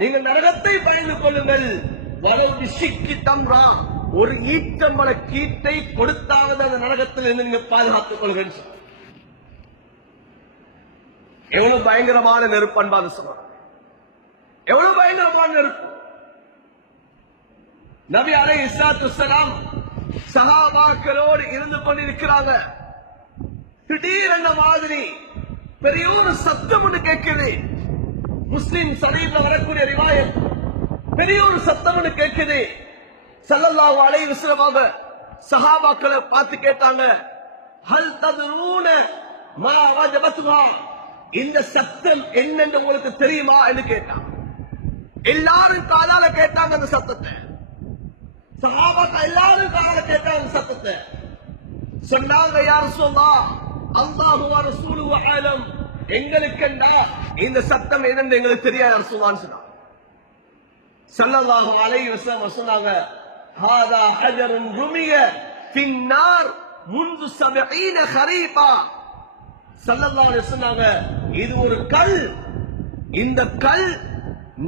நீங்கள் நரகத்தை பயந்து கொள்ளுங்கள். வலது சிக்கி தம்ரா, ஒரு ஈட்டம்பள கீட்டை கொடுத்தாவது அந்த நரகத்தில் இருந்து நீங்க பாதுகாத்துக் கொள்ளுங்கள். எவ்வளவு பயங்கரமான நெருப்பு அன்பான சொன்னார், எவ்வளவு பயங்கரமான நெருப்பு. நபி அலைஹிஸ்ஸலாத்து வஸலாம் சஹாபாக்களோடு இருந்து கொண்டிருக்கிறாங்க. திடீரென மாதிரி பெரிய ஒரு சத்தம் ஒன்று கேட்குது. முஸ்லிம் சஹீஹ்ல வரக்கூடிய ரிவாயத், பெரிய ஒரு சத்தம் ஒன்று கேட்குது. ஸல்லல்லாஹு அலைஹி வஸல்லம் சஹாபாக்களை பார்த்து கேட்டாங்க, ஹல் ததுரூன மா வஜபத்துஹா, இந்த சத்தம் என்னன்னு உங்களுக்கு தெரியுமா என்று கேட்டாங்க. எல்லாரும் காதால கேட்டாங்க அந்த சத்தத்தை. சஹாபாக்கள் எல்லாரும் காதால கேட்டாங்க அந்த சத்தத்தை. சொன்னாங்க, யா ரசூலல்லாஹ், அல்லாஹு வ ரசூலுஹு அலம், எங்களுக்கெண்டா இந்த சத்தம் என்னன்னு எங்களுக்கு தெரியாது ரசூலுல்லாஹ் சொன்னாங்க. ஸல்லல்லாஹு அலைஹி வஸல்லம் சொன்னாங்க, ஹாதா ஹஜருன் ருமிய ஃபின் நார் முன்து 70 ஹரீபா. ஸல்லல்லாஹு அலைஹி சொன்னாங்க, இது ஒரு கல், இந்த கல்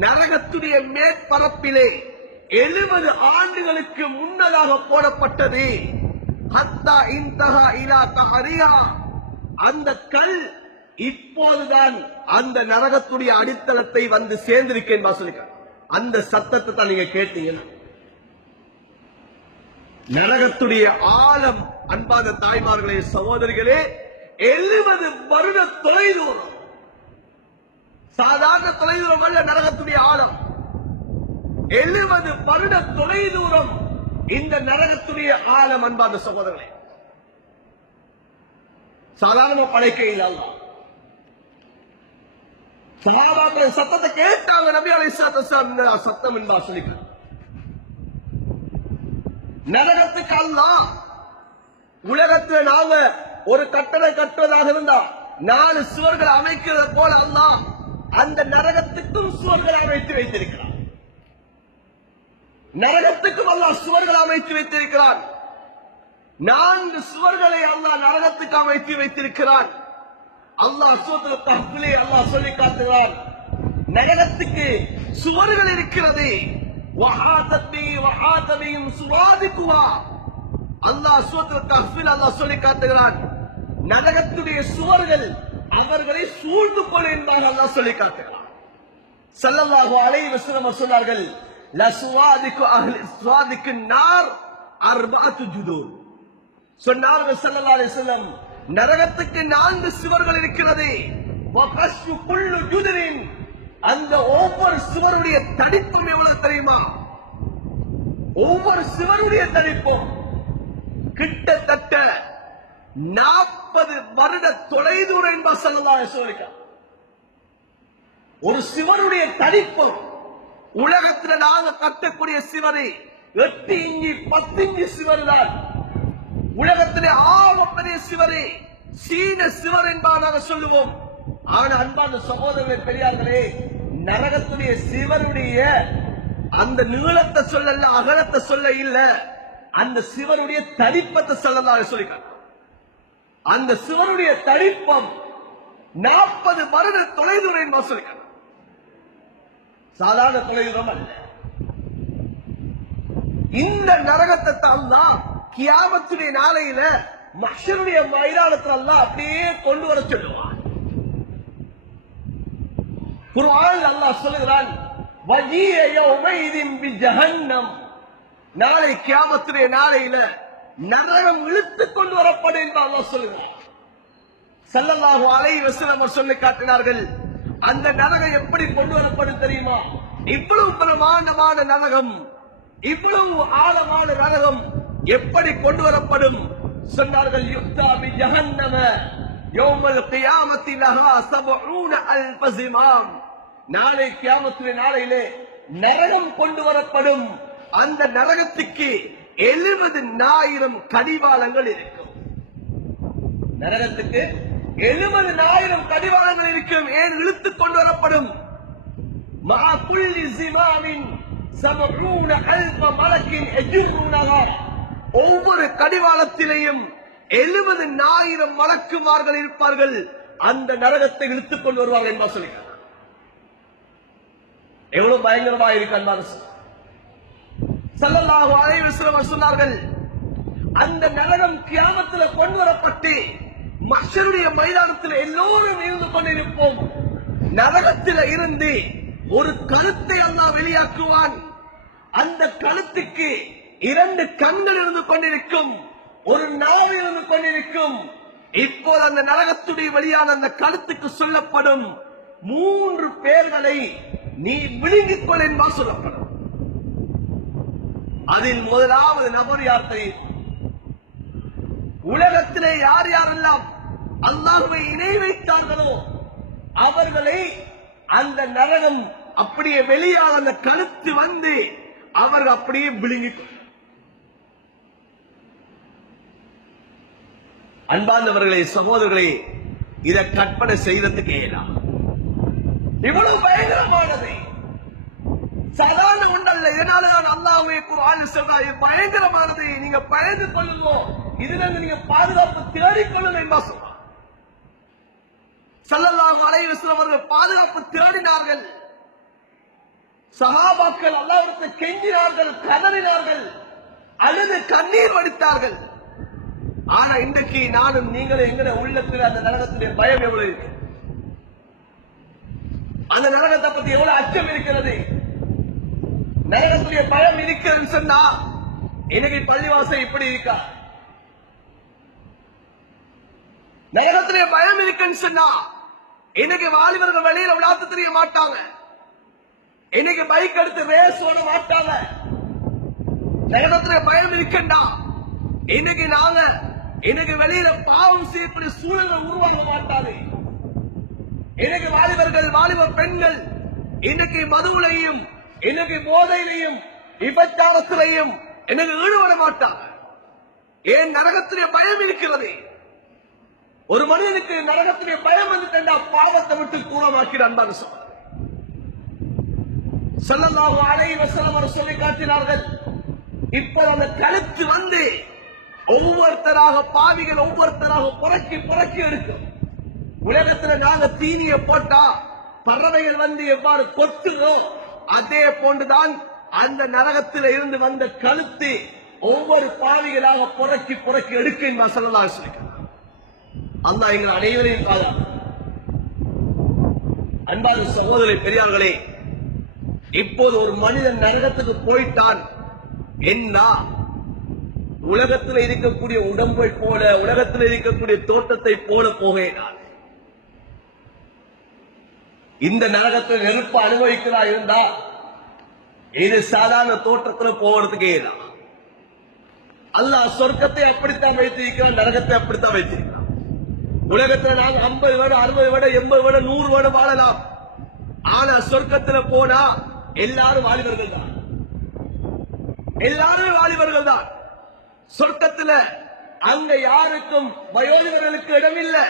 நரகத்துடைய மேற்பரப்பிலே 70 ஆண்டுகளுக்கு முன்னதாக போடப்பட்டது. ஹத்தா இன்தஹா இலா தஹரியா, அந்த கல் இப்போதுதான் அந்த நரகத்துடைய அடித்தளத்தை வந்து சேர்ந்திருக்கேன் சொல்லிக்க. அந்த சத்தத்தை தான் நீங்க கேட்டீங்க. நரகத்துடைய ஆழம் அன்பான தாய்மார்களே, சகோதரிகளே, 70 வருட தொலைதூரம். சாதாரண தொலைதூரம் அல்ல நரகத்துடைய ஆழம். 70 வருட தொலைதூரம் இந்த நரகத்துடைய ஆழம் அன்பான சகோதரர்களே. சாதாரண படைக்க இல்லை. சஹாபாக்கள் சத்தத்தை கேட்டாங்க. நபி அலைஹிஸ்ஸலாத்து வஸலாம் சத்தம் என்பா சொல்லிக்கிறார். நரகத்துக்கு அல்லாஹ், உலகத்தில் நாம ஒரு கட்டடம் கட்டுவதாக இருந்தா 4 சுவர்கள் அமைக்கிறது போல அல்லாஹ் அந்த நரகத்துக்கும் சுவர்கள் அமைத்து வைத்திருக்கிறார். நரகத்துக்கும் அல்லாஹ் சுவர்கள் அமைத்து வைத்திருக்கிறார். 4 சுவர்களை அல்லாஹ் நரகத்துக்கு அமைத்து வைத்திருக்கிறார். அல்லாஹ் சூரத்துல் கஹ்ஃபிலே அல்லாஹ் சொல்லி காட்டுகிறார், நரகத்துக்கு சுவர்கள் இருக்கிறது. வஹாதபியும் சுவாதிக்குவா. அல்லாஹ் சூரத்துல் கஹ்ஃபில் அல்லாஹ் சொல்லி காட்டுகிறான், நரகத்துடைய சுவர்கள் அவர்களை சூழ்ந்து கொள் என்பதாக அல்லாஹ் சொல்லி காட்டுகிறான். ஸல்லல்லாஹு அலைஹி வஸல்லம் சொன்னார்கள், லசுவாதிக்கு அஹ்லி சுவாதிக்கு நார் அர்பஅத்து ஜுதூர். சொன்னார்கள் ஸல்லல்லாஹு அலைஹி வஸல்லம், நரகத்துக்கு 4 சுவர்கள் இருக்கிறது. வகஸ்ஸு குல்லு ஜுதரின், அந்த ஒவ்வொரு சுவருடைய தடிப்பும் எவ்வளவு தெரியுமா? ஒவ்வொரு சுவருடைய தடிப்பும் கிட்டத்தட்ட 40 வருட தொலைதூரம் என்பது ஸல்லல்லாஹு அலைஹி வஸல்லம். ஒரு சுவருடைய தடிப்பு, உலகத்தில் நாங்க கட்டக்கூடிய சுவரை 8 இன்ச் 10 இன்ச் சுவர் தான். உலகத்திலே ஆகப்பெரிய சுவரை சீன சுவர் என்பதாக சொல்லுவோம். ஆனா அன்பான சகோதரர்களே, பெரியார்களே, நரகத்துடைய சிவருடைய அந்த நீளத்தை சொல்லல, அகலத்தை சொல்ல இல்ல, அந்த சிவருடைய தடிப்பத்தை சொல்லலாம் சொல்லிக்க. அந்த சிவருடைய தடிப்பம் 40 வருட தொலைதூரம் என்பது சொல்லிக்க. சாதாரண தொலைதூரம் அல்ல. இந்த நரகத்தை தான் கியாமத்துடைய நாளையில மஹ்ஷருடைய மைதானத்தில் அல்லாஹ் அப்படியே கொண்டு வர சொல்லுவான். குர்ஆனில் அல்லாஹ் சொல்லுகிறான், வஜீஅ யௌமைதின் பிஜஹன்னம், நாளை கியாமத்துடைய நாளையில நரகம் இழுத்துக் கொண்டு வரப்படும் என்று அல்லாஹ் சொல்லுகிறான். ஸல்லல்லாஹு அலைஹி வஸல்லம் சொல்லி காட்டினார்கள், அந்த நரகம் எப்படி கொண்டு வரப்படும் தெரியுமா? இவ்வளவு பிரமாண்டமான நரகம், இவ்வளவு ஆழமான நரகம் எப்படி கொண்டு வரப்படும் சொன்னார்கள். யுக்தா பி ஜஹன்னம யௌமல் கியாமத்தி லஹா 70,000 ஜிமாம். நாளை கியாமத்துடைய நாளையிலே நரகம் கொண்டு வரப்படும். அந்த நரகத்துக்கு 70,000 கடிவாளங்கள் இருக்கும். நரகத்துக்கு 70,000 கடிவாளங்கள் இருக்கும். ஏன் இழுத்துக் கொண்டு வரப்படும்? مع كل زمام 70,000 ملك يجرونها. ஒவ்வொரு கடிவாளத்திலேயும் 70,000 மலக்குமார்கள் இருப்பார்கள். அந்த நரகத்தை இழுத்துக் கொண்டு வருவார்கள் என்பா சொல்லிக்கிறார். எவ்வளவு பயங்கரமா இருக்கு அன்பான ஸல்லல்லாஹு அலைஹி வஸல்லம் சொன்னார்கள், அந்த நரகம் கியாமத்தில் கொண்டு வரப்பட்டு மஹ்ஷருடைய மைதானத்தில் எல்லோரும் இருந்து கொண்டிருப்போம். நரகத்தில் இருந்து ஒரு கழுத்தை அல்லாஹ் வெளியாக்குவான். அந்த கழுத்துக்கு 2 கண்கள் இருந்து கொண்டிருக்கும், ஒரு நாவு இருந்து கொண்டிருக்கும். இப்போது அந்த நரகத்துடைய வழியான அந்த கழுத்துக்கு சொல்லப்படும் 3 பேர்களை நீ விழுங்கிக் கொள் என்பா சொல்லப்படும். அதில் முதலாவது நபர் யார் தெரியும்? உலகத்திலே யார் யாரெல்லாம் அல்லாஹ்வை இணை வைத்தார்களோ அவர்களை அந்த நரகம் அப்படியே வெளியாக அந்த கழுத்து வந்து அவர்கள் அப்படியே விழுங்கிக் கொள்ளும். அன்பார்ந்தவர்களே, சகோதரர்களே, இதை கற்பனை செய்யறதுக்கு ஏலாம். இவ்வளவு பயங்கரமானது சாதாரண ஒன்றல்ல. இதனாலதான் அல்லாஹ்வே குர்ஆனில் சொல்றார், பயங்கரமானது, நீங்க பயந்து கொள்ளுங்க, இதுல நீங்க பாதுகாப்பு தேடிக்கொள்ளுங்க என்பா சொல்றார். ஸல்லல்லாஹு அலைஹி வஸல்லம் அவர்கள் பாதுகாப்பு தேடினார்கள். சஹாபாக்கள் அல்லாஹ்விடத்தை கெஞ்சினார்கள், கதறினார்கள், அழுது கண்ணீர் வடித்தார்கள். ஆனா இன்றைக்கு நானும் நீங்களும் எங்கட உள்ளத்தில் அந்த நரகத்துடைய பயம் எவ்வளவு இருக்கு? அந்த நரகத்தை பத்தி எவ்வளவு அச்சம் இருக்கிறது? நரகத்துடைய பயம் இருக்கிறதுன்னு சொன்னா இன்னைக்கு பள்ளிவாசல் இப்படி இருக்கா? நரகத்துடைய பயம் இருக்குன்னு சொன்னா இன்னைக்கு வாலிபர்கள் வெளியில விளையாட்டு தெரிய மாட்டாங்க. இன்னைக்கு பைக் எடுத்து ரேஸ் ஓட மாட்டாங்க. நரகத்துடைய பயம் இருக்குண்டா இன்னைக்கு நாங்க இன்னைக்கு வெளியில பாவம் செய்யக்கூடிய சூழல்கள் உருவாக மாட்டாது. இன்னைக்கு வாலிபர் பெண்கள் இன்னைக்கு மதுவிலையும் இன்னைக்கு போதையிலையும் விபச்சாரத்திலையும் இன்னைக்கு ஈடுபட மாட்டாங்க. ஏன்? நரகத்துடைய பயம் இருக்கிறது. ஒரு மனிதனுக்கு நரகத்துடைய பயம் வந்துட்டா பாவத்தை விட்டு தூரமாக்கிறான். ஸல்லல்லாஹு அலைஹி வஸல்லம் சொல்லி காட்டினார்கள். இப்ப அந்த கழுத்து வந்து ஒவ்வொருத்தராக பாவிகள் ஒவ்வொருத்தராக புறக்கி எடுக்கும். உலகத்துல நாங்க தீனியை போட்டா பறவைகள் வந்து எவ்வாறு கொத்துறோம், அதே போன்றுதான் அந்த நரகத்தில் இருந்து வந்த கழுத்து ஒவ்வொரு பாவிகளாக புறக்கி எடுக்க ஸல்லல்லாஹு அலைஹி வஸல்லம் அல்லாஹ் எங்கள் அனைவரையும் காலம். அன்பான சகோதரர்களே, பெரியார்களே, இப்போது ஒரு மனிதன் நரகத்துக்கு போயிட்டான் என்ன? உலகத்தில் இருக்கக்கூடிய உடம்பை போல, உலகத்தில் இருக்கக்கூடிய தோட்டத்தை போல போகிறான். இந்த நரகத்தில் நெருப்பு அனுபவிக்கிறா இருந்தா இது சாதாரண தோட்டத்தில் போகிறதுக்கு ஏதான். அல்லாஹ் சொர்க்கத்தை அப்படித்தான் வைத்திருக்கிறான், நரகத்தை அப்படித்தான் வைத்திருக்கிறான். உலகத்தில் நாங்க 50 வருடம் 60 வருடம் 80 வருடம் 100 வருடம் வாழலாம். ஆனா சொர்க்கத்தில் போனா எல்லாரும் வாலிபர்கள் தான். எல்லாருமே வாலிபர்கள் தான். சொர்க்கத்துல அங்க யாருக்கும் வயோதிகர்களுக்கு இடமில்லை.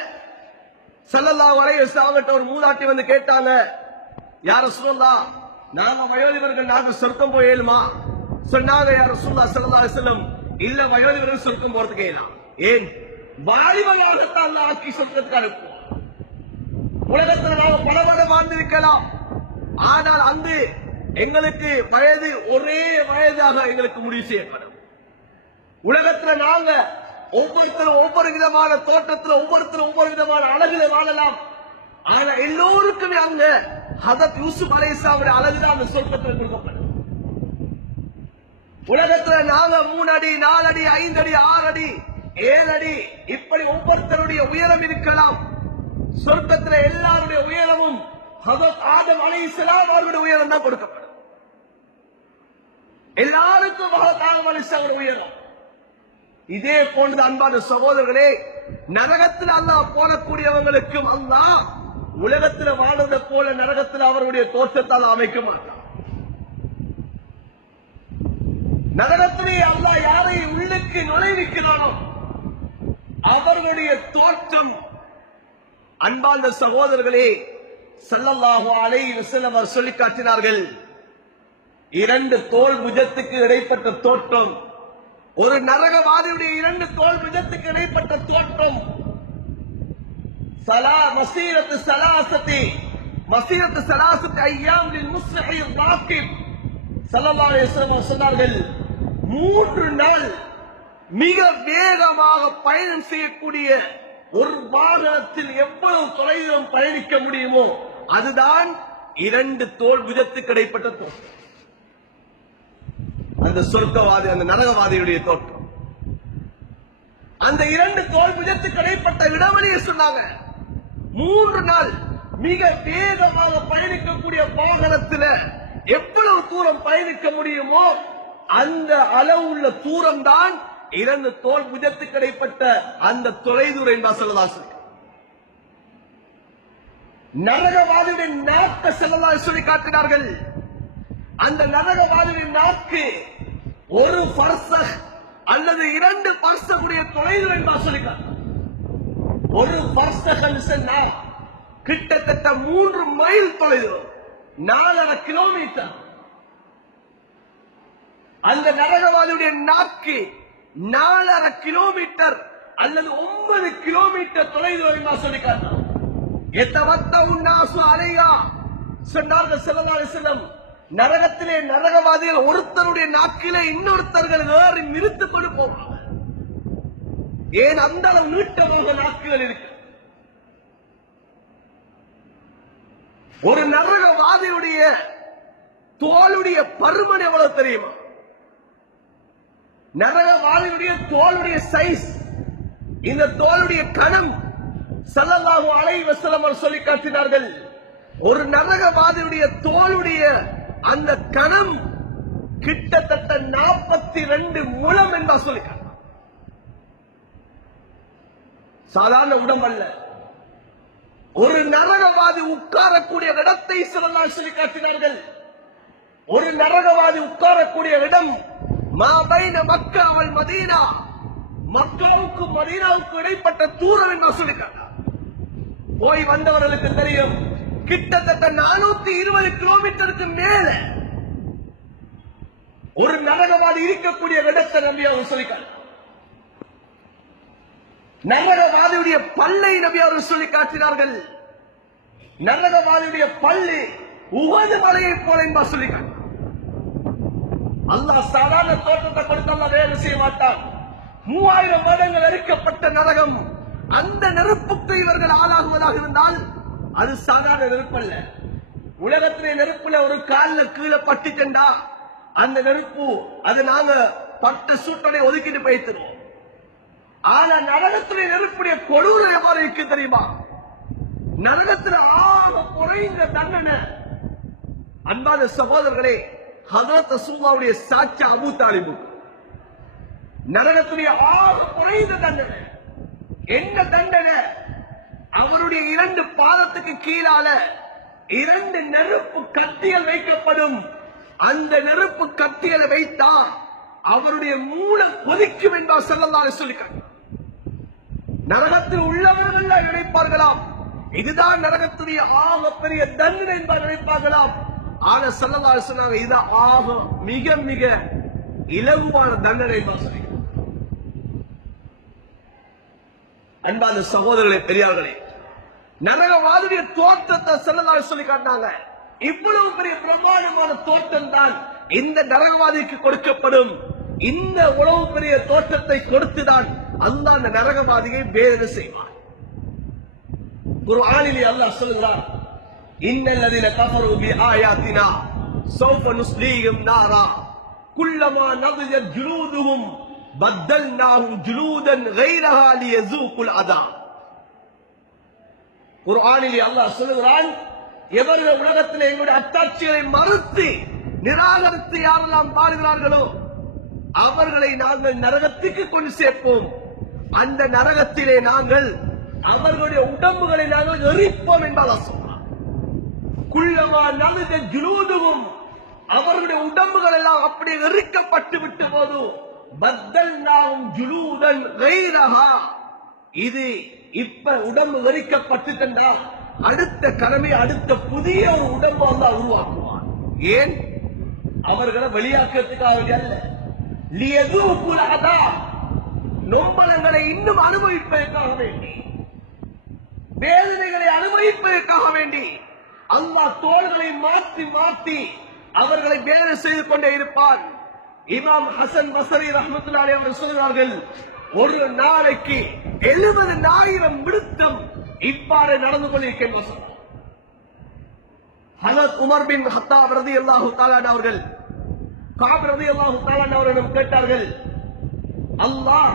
ஸல்லல்லாஹு அலைஹி வஸல்லம் ஒரு மூதாட்டி வந்து கேட்டாங்க, யா ரசூலல்லாஹ், நாங்க வயோதிகர்கள் நாங்க சொர்க்கம் போயேலுமா? சொன்னாங்க, யா ரசூலல்லாஹ் ஸல்லல்லாஹு அலைஹி வஸல்லம், இல்ல, வயோதிகர்கள் சொர்க்கம் போறதுக்கு ஏலாம். ஏன்? வாலிபர்களாகத்தான் அல்லாஹ் ஆக்கி சொர்க்கத்துக்கு அனுப்புவோம். உலகத்துல நாங்க பல வருடம் வாழ்ந்திருக்கலாம், ஆனால் அந்த எங்களுக்கு வயது ஒரே வயதாக எங்களுக்கு முடிவு செய்யப்படும். உலகத்துல நாங்க ஒவ்வொருத்தரும் ஒவ்வொரு விதமான தோட்டத்தில் ஒவ்வொருத்தரும் ஒவ்வொரு விதமான அழகுல வாழலாம். ஆனா எல்லோருக்குமே அங்க ஹதரத் யூசுப் அலைஹிஸ்ஸலாமுடைய அழகுதான் அந்த சொர்க்கத்தில் கொடுக்கப்படும். உலகத்துல நாங்க 3 அடி 4 அடி 5 அடி 6 அடி 7 அடி இப்படி ஒவ்வொருத்தருடைய உயரம் இருக்கலாம். சொர்க்கத்துல எல்லாருடைய உயரமும் ஹதரத் ஆதம் அலைஹிஸ்ஸலாம் அவர்களுடைய உயரம் தான் கொடுக்கப்படும். எல்லாருக்கும் ஹதரத் ஆதம் அலைஹிஸ்ஸலாம் உயரம். இதே போன்ற அன்பான சகோதரர்களே, நரகத்தில் அல்லாஹ் போடக்கூடியவங்களுக்கும் அல்லாஹ் உலகத்துல வாழ்வதை போல நரகத்தில் அவருடைய தோற்றத்தால் அமைக்க மாட்டான். நரகத்திலே அல்லாஹ் யாரை உள்ளுக்கு நுழைவிக்கிறானோ அவர்களுடைய தோற்றம், அன்பார்ந்த சகோதரர்களே, ஸல்லல்லாஹு அலைஹி வஸல்லம் அவர் சொல்லி காட்டினார்கள், இரண்டு தோல் புஜத்துக்கு இடைப்பட்ட தோற்றம், ஒரு நரகவாதியுடைய இரண்டு தோல் புஜத்துக்கு இடைப்பட்ட தோற்றம், மசீரத்து ஸலாஸத்தி அய்யாம் லில் முஸ்லிஹி ராகிப் ஸல்லல்லாஹு அலைஹி வஸல்லம் சொன்னார்கள், 3 நாள் மிக வேகமாக பயணம் செய்யக்கூடிய ஒரு வாகனத்தில் எவ்வளவு தொலைதூரம் பயணிக்க முடியுமோ அதுதான் இரண்டு தோல் புஜத்துக்கு இடைப்பட்ட தோற்றம். அந்த சொர்க்கவாதி, அந்த நரகவாதியுடைய தோற்றம். அந்த இரண்டு தோல் புஜத்துக்கு இடைப்பட்ட இடைவெளியை சொன்னாங்க. 3 நாள் மிக வேகமாக பயணிக்கக்கூடிய வாகனத்தில் எவ்வளவு தூரம் பயணிக்க முடியுமோ அந்த அளவுள்ள தூரம் தான் இரண்டு தோல் புஜத்துக்கு இடைப்பட்ட அந்த தொலைதூரம் என்பார் ஸல்லல்லாஹு அலைஹி வஸல்லம். நரகவாதியுடைய நாக்கை ஸல்லல்லாஹு அலைஹி வஸல்லம் சொல்லி காட்டினார்கள். அந்த நரகவாதியுடைய நாக்கு ஒரு பர்சக் அல்லது 2 பர்சக்குடைய தொலைதூரம் என்பார் சொல்லி காட்டினார். ஒரு பர்சக் சொன்னா கிட்டத்தட்ட 3 மைல் தொலைதூரம், 4.5 கிலோமீட்டர். அந்த நரகவாதியுடைய நாக்கு 4.5 கிலோமீட்டர் அல்லது 9 கிலோமீட்டர் தொலைதூரம் சொல்லி காட்டினார். சொன்னார்கள் ஸல்லல்லாஹு அலைஹி வஸல்லம், நரகத்திலே நரகவாதிகள் ஒருத்தருடைய நாக்கிலே இன்னொருத்தர்கள் ஏறி நிறுத்திக் கொண்டு போவாங்க. ஏன் அந்த அளவு நீட்டமாக நாக்குகள் இருக்கு. ஒரு நரகவாதியுடைய தோளுடைய பருமன் எவ்வளவு தெரியுமா? நரகவாதியுடைய தோளுடைய சைஸ், இந்த தோளுடைய கணம் ஸல்லல்லாஹு அலைஹி வஸல்லம் சொல்லி காட்டினார்கள். ஒரு நரகவாதியுடைய தோளுடைய அந்த கணம் கிட்டத்தட்ட 42 முழம் என்பா சொல்லி காட்டினார். சாதாரண உடம்பல்ல. ஒரு நரகவாதி உட்காரக்கூடிய இடத்தை ஸல்லல்லாஹு சொல்லி காட்டினார்கள். ஒரு நரகவாதி உட்காரக்கூடிய இடம் மாபைன மக்கா வல் மதீனா, மக்களுக்கும் மதீனாவுக்கும் இடைப்பட்ட தூரம் என்று சொல்லிட்டாங்க. போய் வந்தவர்களுக்கு தெரியும், கிட்டத்தட்ட 420 கிலோமீட்டருக்கு மேல ஒரு நரகவாதி இருக்கக்கூடிய இடத்தை நம்பி அவர் சொல்லிக்காங்க. நரகவாதியுடைய பல்லை நபி அவர்கள் சொல்லி காட்டினார்கள். நரகவாதியுடைய பல்லு உஹது மலையை போல என்பா சொல்லிக்காங்க. அல்லாஹ் சாதாரண தோற்றத்தை கொடுத்தால் வேலை செய்ய மாட்டான். 3000 வருடங்கள் எரிக்கப்பட்ட நரகம், அந்த நெருப்புக்கு இவர்கள் ஆளாகுவதாக இருந்தால் அது சாதாரண நெருப்பல்ல. உலகத்திலே நெருப்புல ஒரு காலில் கீழே பட்டுச்சென்றா அந்த நெருப்பு அது நாங்க பட்ட சூட்டனை ஒதுக்கிட்டு போய்த்துருவோம். ஆனா நரகத்திலே நெருப்புடைய கொடூரம் எவ்வாறு இருக்கு தெரியுமா? நரகத்தில் ஆக குறைந்த தண்டனை. அன்பான சகோதரர்களே, ஹஜ்ரத் ரசூலுல்லாஹ்வுடைய சாட்சி அபூ தாலிப் நரகத்துடைய ஆக குறைந்த தண்டனை. என்ன தண்டனை? அவருடைய 2 பாதத்துக்கு கீழால 2 நெருப்பு கத்திகள் வைக்கப்படும். அந்த நெருப்பு கத்திகளை வைத்தா அவருடைய மூளை கொதிக்கும் என்பார் ஸல்லல்லாஹு அலைஹி வஸல்லம். நரகத்தில் உள்ளவர்கள் நினைப்பார்களாம், இதுதான் நரகத்துடைய ஆக பெரிய தண்டனை என்பார் நினைப்பார்களாம். ஆனா ஸல்லல்லாஹு அலைஹி வஸல்லம் இது ஆக மிக மிக இலகுவான தண்டனை என்பார் சொல்லுகிறார். அன்பான சகோதரர்களே, பெரியார்களே, நரகவாதியுடைய தோற்றத்தை ஸல்லல்லாஹு அலைஹி வஸல்லம் சொல்லி காட்டினாங்க. இவ்வளவு பெரிய பிரம்மாண்டமான தோற்றம் தான் இந்த நரகவாதிக்கு கொடுக்கப்படும். இந்த உளவு பெரிய தோற்றத்தை கொடுத்துதான் அல்லாஹ் அந்த நரகவாதியை வேதனை செய்வார். குர்ஆனிலே அல்லாஹ் சொல்கிறார், இன்னல்லதீன கஃபரு பிஆயாத்தினா ஸௌஃப நுஸ்லீஹிம் நாரா குல்லமா நضجت ஜுலூதுஹும் பத்தல்நாஹும் ஜுலூதன் கைரஹா லியஸூகுல் அதா. குர்ஆனிலே அல்லாஹ் சொல்கிறான், எவர்கள் உலகத்திலே எங்களுடைய அத்தாட்சிகளை மறுத்து நிராகரித்து யாரெல்லாம் பாடுகிறார்களோ அவர்களை நாங்கள் நரகத்துக்கு கொண்டு சேர்ப்போம். அந்த நரகத்திலே நாங்கள் அவர்களுடைய உடம்புகளை நாங்கள் எரிப்போம் என்பதாக சொன்னார். குள்ளமா நலுஜ ஜுலூதுகும், அவர்களுடைய உடம்புகள் எல்லாம் அப்படியே எரிக்கப்பட்டு விட்ட போது பத்தல்நாவும் ஜுலூதன் கைரஹா, இது இப்ப உடம்பு எரிக்கப்பட்டுட்டால் அடுத்த கடமை அடுத்த புதிய ஒரு உடம்பு அல்லா உருவாக்குவான். ஏன்? அவர்களை வெளியாக்கிறதுக்காக அல்ல, லியதூகுலதா, நொம்பலங்களை இன்னும் அனுபவிப்பதற்காக வேண்டி, வேதனைகளை அனுபவிப்பதற்காக வேண்டி அல்லாஹ் தோள்களை மாற்றி மாற்றி அவர்களை வேலை செய்து கொண்டே இருப்பான். இமாம் ஹசன் பஸ்ரி ரஹ்மத்துல்லாஹி அலைஹி அவர்கள் சொல்கிறார்கள், ஒரு நாளைக்கு 70,000 விடுத்தம் இவ்வாறு நடந்து கொண்டிருக்கின்ற ஹஜரத் உமர் பின் கத்தாப் ரலியல்லாஹு தஆலா அவர்கள் காப் ரலியல்லாஹு தஆலா அவர்களிடம் கேட்டார்கள், அல்லாஹ்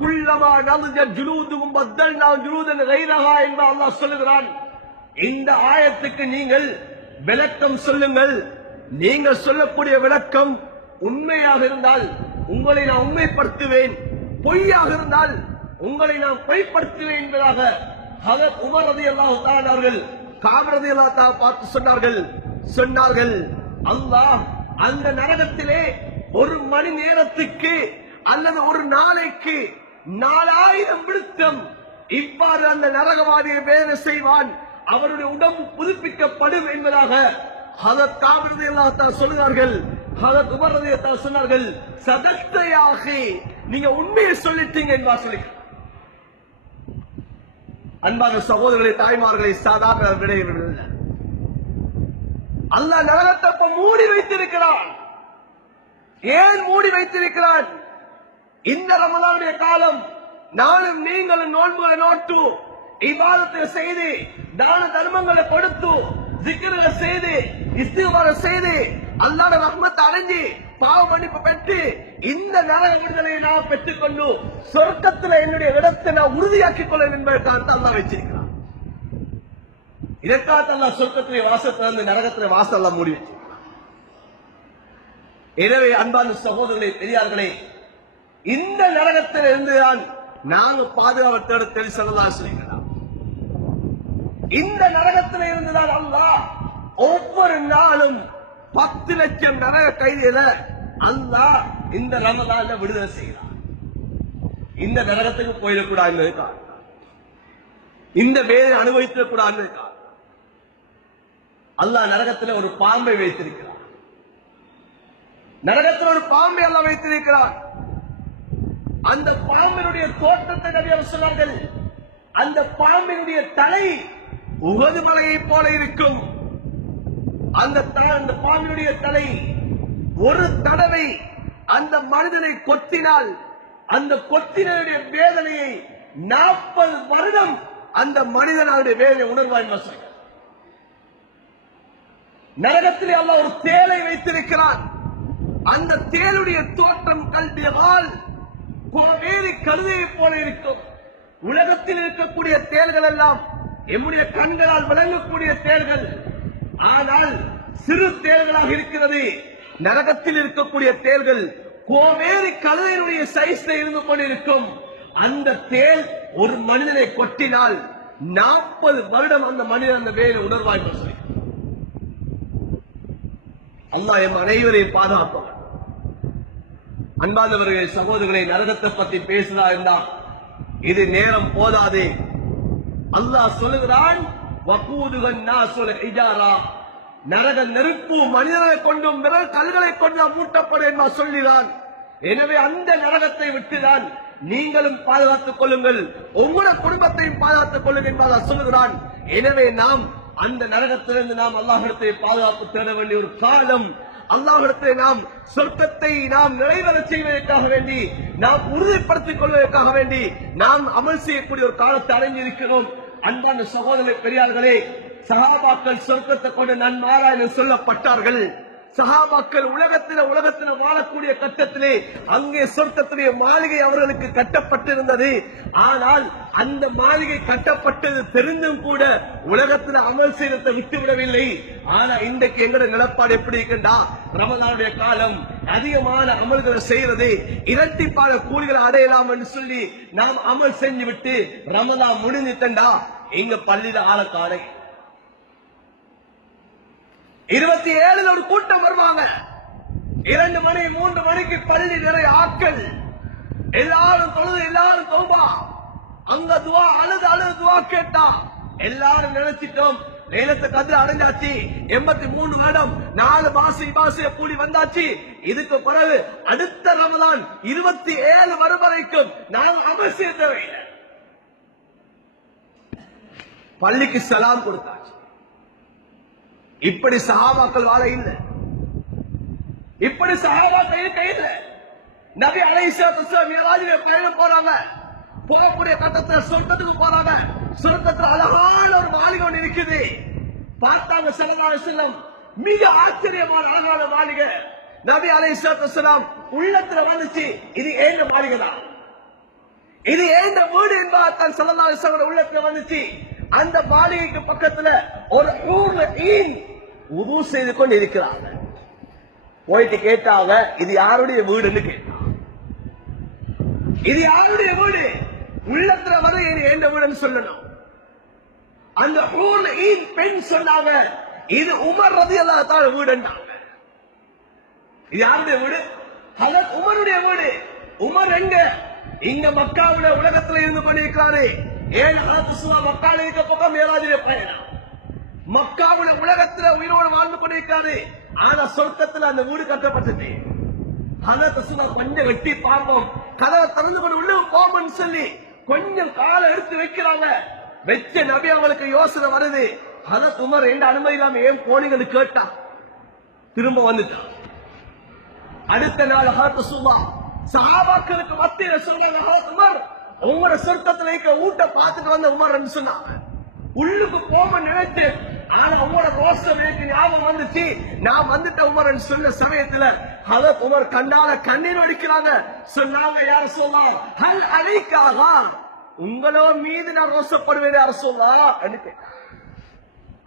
குல்லமா நலுஜ ஜுலூதுகும் பத்தல்னா ஜுலூதன் கைரஹா என்று அல்லாஹ் சொல்லுகிறான். இந்த ஆயத்துக்கு நீங்கள் விளக்கம் சொல்லுங்கள். நீங்கள் சொல்லக்கூடிய விளக்கம் உண்மையாக இருந்தால் உங்களை நான் உண்மைப்படுத்துவேன், பொய்யாக இருந்தால் உங்களை நான் பொய்ப்படுத்துவேன் என்பதாக ஹஜரத் உமர் ரலியல்லாஹு தஆலா அவர்கள் காப் ரலியல்லாஹு தஆலா பார்த்து சொன்னார்கள், அல்லாஹ் அந்த நரகத்திலே ஒரு மணி நேரத்துக்கு அல்லது ஒரு நாளைக்கு 4000 விழுத்தம் இவ்வாறு அந்த நரகவாதியை வேலை செய்வான், அவருடைய உடம்பு புதுப்பிக்கப்படும் என்பதாக ஹஜரத் காப் ரலியல்லாஹு தஆலா சொல்கிறார்கள். ஹஜரத் உமர் ரலியல்லாஹு தஆலா சொன்னார்கள், சதக்தயாக, நீங்க உண்மையை சொல்லிட்டீங்க என்பதாக சொல்லி. அன்பான சகோதரர்களை, தாய்மார்களை, சாதாரண விடையில்லை, அல்லாஹ் நரகத்தை மூடி வைத்திருக்கிறான். ஏன் மூடி வைத்திருக்கிறான்? இந்த ரமலானுடைய காலம் நானும் நீங்களும் நோன்புகளை நோட்டு இபாதத்தை செய்து தான தர்மங்களை கொடுத்து ஜிக்ருகளை செய்து இஸ்திக்பார் செய்து அல்லாஹ்வுடைய ரஹ்மத்தை அடைஞ்சு பாவ மன்னிப்பு பெற்று இந்த நரக விடுதலையை நாம் பெற்றுக்கொண்டு சொர்க்கத்தில் என்னுடைய இடத்தை நான் உறுதியாக்கிக் கொள்ள என்பதற்காக அல்லாஹ் வச்சிருக்கிறான். இதற்காக அல்லாஹ் சொர்க்கத்திலே வாசத்திலிருந்து நரகத்திலே வாசல் மூடி வச்சிருக்கிறான். எனவே அன்பான சகோதரர்களே, பெரியார்களே, இந்த நரகத்தில் இருந்துதான் நாங்கள் பாதுகாப்பு தேட தெளிசலாம் சொல்லிக்கலாம். இந்த நரகத்தில் இருந்துதான் அல்லாஹ் ஒவ்வொரு நாளும் 10 லட்சம் நரக கைதிகளை அல்லாஹ் இந்த ரமலான்ல விடுதலை செய்யலாம். இந்த நரகத்துக்கு போயிடக்கூடாது, இந்த வேலை அனுபவித்திடக்கூடாது. அல்லாஹ் நரகத்தில் ஒரு பாம்பை வைத்திருக்கிறார். நரகத்தில் ஒரு பாம்பை அல்லாஹ் வைத்திருக்கிறார். அந்த பாம்பினுடைய தோற்றத்தை நபி சொன்னார்கள், அந்த பாம்பினுடைய தலை உஹது மலையை போல இருக்கும். அந்த பாம்பினுடைய தலை ஒரு தடவை அந்த மனிதனை கொத்தினால் அந்த கொத்தினுடைய வேதனையை 40 வருடம் அந்த மனிதனுடைய வேதனை உணர்வாய். நரகத்திலே அல்லாஹ் ஒரு தேலை வைத்திருக்கிறான். அந்த தேளுடைய தோற்றம் கல்வியால் கோவேரி கழுதையை போல இருக்கும். உலகத்தில் இருக்கக்கூடிய தேள்கள் எல்லாம் எம்முடைய கண்களால் விளங்கக்கூடிய தேள்கள், ஆனால் சிறு தேள்களாக இருக்கிறது. நரகத்தில் இருக்கக்கூடிய தேள்கள் கோவேரி கழுதையினுடைய சைஸ்ல இருந்து கொண்டிருக்கும். அந்த தேள் ஒரு மனிதனை கொட்டினால் 40 வருடம் அந்த மனிதன் அந்த வேலை உணர்வாய். அல்லாஹ் எம் அனைவரையும் பாதுகாப்பார். அன்பானவர்களே, சகோதரர்களை, நரகத்தை பத்தி பேசினா இருந்தா இது நேரம் போதாது. அல்லாஹ் சொல்லுகிறான், நரக நெருப்பு மனிதனை கொண்டும் விரல் கல்களை கொண்டு மூட்டப்படும் என்பா சொல்லிதான். எனவே அந்த நரகத்தை விட்டுதான் நீங்களும் பாதுகாத்துக் கொள்ளுங்கள், உங்களுடைய குடும்பத்தையும் பாதுகாத்துக் கொள்ளுங்கள் என்பதா சொல்லுகிறான். எனவே நாம் அந்த நரகத்திலிருந்து நாம் அல்லாஹ்விடத்தை பாதுகாப்பு தேட வேண்டிய ஒரு காலம், அல்லாஹ்விடத்தை நாம் சொர்க்கத்தை நாம் நிறைவேற செய்வதற்காக வேண்டி, நாம் உறுதிப்படுத்திக் கொள்வதற்காக வேண்டி நாம் அமல் செய்யக்கூடிய ஒரு காலத்தை அடைஞ்சிருக்கிறோம். அன்பான சகோதர பெரியார்களே, சஹாபாக்கள் சொர்க்கத்தை கொண்டு நன்மாரா என்று சொல்லப்பட்டார்கள். சஹாபாக்கள் உலகத்தில் வாழக்கூடிய கட்டத்திலே அங்கே சொர்க்கத்திலே மாளிகை அவர்களுக்கு கட்டப்பட்டிருந்தது. ஆனால் அந்த மாளிகை கட்டப்பட்டது தெரிந்தும் கூட உலகத்தில் அமல் செய்யறதை விட்டுவிடவில்லை. ஆனா இன்றைக்கு எங்களுடைய நிலப்பாடு எப்படி இருக்குண்டா, ரமலானுடைய காலம், அதிகமான அமல்களை செய்யறது இரட்டிப்பான கூலிகளை அடையலாம் என்று சொல்லி நாம் அமல் செஞ்சு விட்டு ரமலான் முடிஞ்சிட்டா எங்க பள்ளியில ஆள காணை 27 ஒரு கூட்டம் வருவாங்க. 2 மணி 3 மணிக்கு பள்ளி நிறைய ஆட்கள், எல்லாரும் தொழுது, எல்லாரும் தௌபா, அங்க துவா, அழுது துவா கேட்டா எல்லாரும் நினைச்சிட்டோம் லைலத்துல் கத்ர் அடைஞ்சாச்சு. 83 வருடம் 4 மாச கூலி வந்தாச்சு. இதுக்கு பிறகு அடுத்த ரமலான் 27 வரும் வரைக்கும் நாம் அமல் செய்ய தேவையில்லை. பள்ளிக்கு சலாம் கொடுத்தாச்சு. இப்படி சஹாபாக்கள் வாழ இல்லை, இப்படி சஹாபாக்கள் இருக்க இல்லை. நபி அலைஹிஸ்ஸலாத்து வஸலாம் மிராஜிலே பயணம் போறாங்க. போகக்கூடிய கட்டத்தில் சொர்க்கத்துக்கு போறாங்க. சொர்க்கத்துல அழகான ஒரு மாளிகை ஒன்று இருக்குது. பார்த்தாங்க ஸல்லல்லாஹு அலைஹி வஸல்லம், மிக ஆச்சரியமான அழகான மாளிகை. நபி அலைஹிஸ்ஸலாத்து வஸலாம் உள்ளத்துல வந்துச்சு, இது ஏன் மாளிகை தான், இது ஏன் வீடு என்பதான் ஸல்லல்லாஹு அலைஹி வஸல்லம் உள்ளத்துல வந்துச்சு. அந்த மாளிகைக்கு பக்கத்துல ஒரு ஹூர் ஈன் உது செய்து கொண்டு இருக்கிறாங்க. போயிட்டு கேட்டாங்க, இது யாருடைய வீடுன்னு கேட்டாங்க. இது யாருடைய வீடு? உள்ளத்துல வர எந்த வீடுன்னு சொல்லணும். அந்த ஹூர் ஈன் பெண் சொன்னாங்க, இது உமர் ரலியல்லாஹு தஆலா வீடுன்னாங்க. இது யாருடைய வீடு? ஹஜ்ரத் உமருடைய வீடு. உமர் எங்க? இங்க மக்காவுல உலகத்துல இருந்து பண்ணிருக்காரு. ஏன் மக்கால இருக்க பக்கம் மேலாஜிலே பயணம். மக்காவுல உலகத்துல உயிரோடு வாழ்ந்து கொண்டிருக்காரு. ஆனா சொர்க்கத்துல அந்த வீடு கட்டப்பட்டது. கொஞ்சம் வெட்டி பார்ப்போம், கதவை திறந்து கொண்டு உள்ள போவோம்னு சொல்லி கொஞ்சம் காலை எடுத்து வைக்கிறாங்க. வச்ச நபி அவங்களுக்கு யோசனை வருது, ஹஜ்ரத் உமர் எந்த அனுமதி இல்லாம ஏன் போனீங்கன்னு கேட்டா திரும்ப வந்துட்டான். அடுத்த நாள் ஹஜ்ரத் சுபா சஹாபாக்களுக்கு மத்தியில சொன்னாங்க, ஹஜ்ரத் உமர் உங்களோட சொர்க்கத்துல இருக்க ஊட்ட பார்த்துட்டு வந்த உமர் சொன்னாங்க. உள்ளுக்கு போக நினைச்சு, ஆனா உங்களோட ரோஷம் எனக்கு ஞாபகம் வந்துச்சு, நான் வந்துட்ட உமர் சொன்ன சமயத்துல ஹஜ்ரத் உமர் கண்ணால கண்ணீர் வடிக்கிறாங்க. சொன்னாங்க, யார சொல்லலாம் ஹல் அலைக்காக உங்களோ மீது நான் ரோஷப்படுவேன் யார சொல்லலாம்.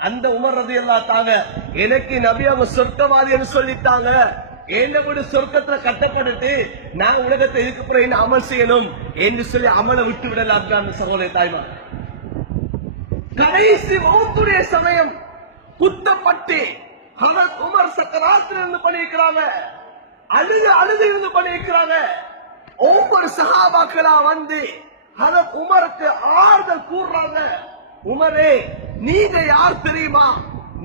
அந்த உமர் ரலியல்லாஹு தாங்க எனக்கு நபி அவங்க சொர்க்கவாதி சொல்லிட்டாங்க, என்ன வீடு சொர்க்கத்துல கட்டப்பட்டு நான் உலகத்தை இதுக்கு என்ன அமல் செய்யணும் என்று சொல்லி அமலை விட்டு விடலாம். சகோதர தாய்மார், கடைசி மௌத்துடைய சமயம் குத்தப்பட்டு ஹஜ்ரத் உமர் சக்கராத்தில் இருந்து பண்ணியிருக்கிறாங்க, அழுது இருந்து பண்ணியிருக்கிறாங்க. ஒவ்வொரு சஹாபாக்களா வந்து ஹஜ்ரத் உமருக்கு ஆறுதல் கூறுறாங்க. உமரே, நீங்க யார் தெரியுமா?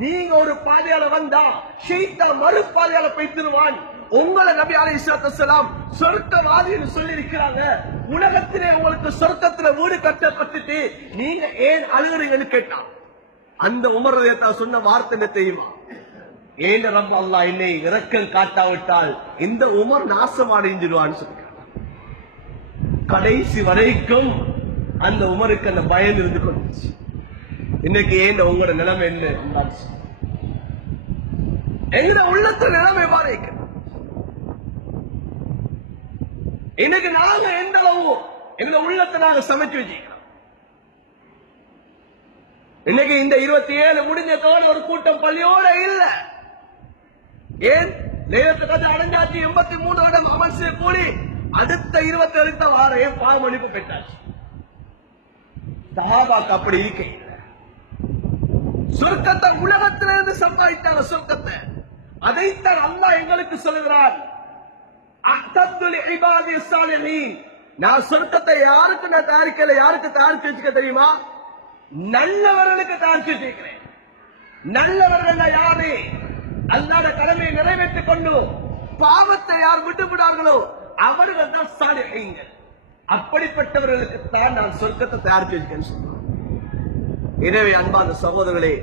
நீங்க ஒரு பாதையால வந்தா ஷைத்தான் மறு பாதையால போய்த்திருவான். உங்களை நபி அலைஹிஸ்ஸலாத்து வஸலாம் சொர்க்கவாதின்னு சொல்லி இருக்கிறாங்க. உலகத்திலே உங்களுக்கு சொர்க்கத்துல வீடு கட்டப்பட்டுட்டு நீங்க ஏன் அழுகிறீங்கன்னு கேட்டான். அந்த உமர் ரலியல்லாஹு சொன்ன வார்த்தை என்ன தெரியுமா? ஏன் ரப் அல்லாஹ் என்னை இரக்கம் காட்டாவிட்டால் இந்த உமர் நாசமடைஞ்சிடுவான்னு சொல்லி கடைசி வரைக்கும் அந்த உமருக்கு அந்த பயம் இருந்து கொண்டுச்சு. இன்னைக்கு ஏன் உங்களோட நிலைமை என்ன? எங்க உள்ளத்துல நிலைமை மாறி இன்னைக்கு நாங்க எந்த அளவு எங்க உள்ளத்தை நாங்க சமைச்சு வச்சுக்கிறோம். இன்னைக்கு இந்த 27 முடிஞ்ச தோட ஒரு கூட்டம் பள்ளியோட இல்ல. ஏன் லைலத்துல் கத்ர் அடைஞ்சாச்சு, 83 வருடம் அமல் செய்ய கூலி அடுத்த 27 வாரம் பாவ மன்னிப்பு பெற்றாச்சு. சஹாபாக்கு அப்படி இருக்க சொர்க்கத்தை உலகத்திலிருந்து சம்பாதித்தாங்க. சொர்க்கத்தை அதைத்தான் அல்லாஹ் எங்களுக்கு சொல்லுகிறார், நான் சொர்க்கத்தை யாருக்கு நான் தயாரிக்கல, யாருக்கு தயாரிச்சு வச்சுக்க தெரியுமா? நல்லவர்களுக்கு தயாரிச்சு வச்சிருக்கிறேன். நல்லவர்கள் யாரு? அல்லாஹ்வுடைய கடமையை நிறைவேற்றிக் கொண்டு பாவத்தை யார் விட்டுவிடார்களோ அவர்கள் தான் சாலிஹீன்கள். அப்படிப்பட்டவர்களுக்கு தான் நான் சொர்க்கத்தை தயாரிச்சு வச்சிருக்கேன்னு சொல்றேன். எனவே அன்பான சகோதரர்களே,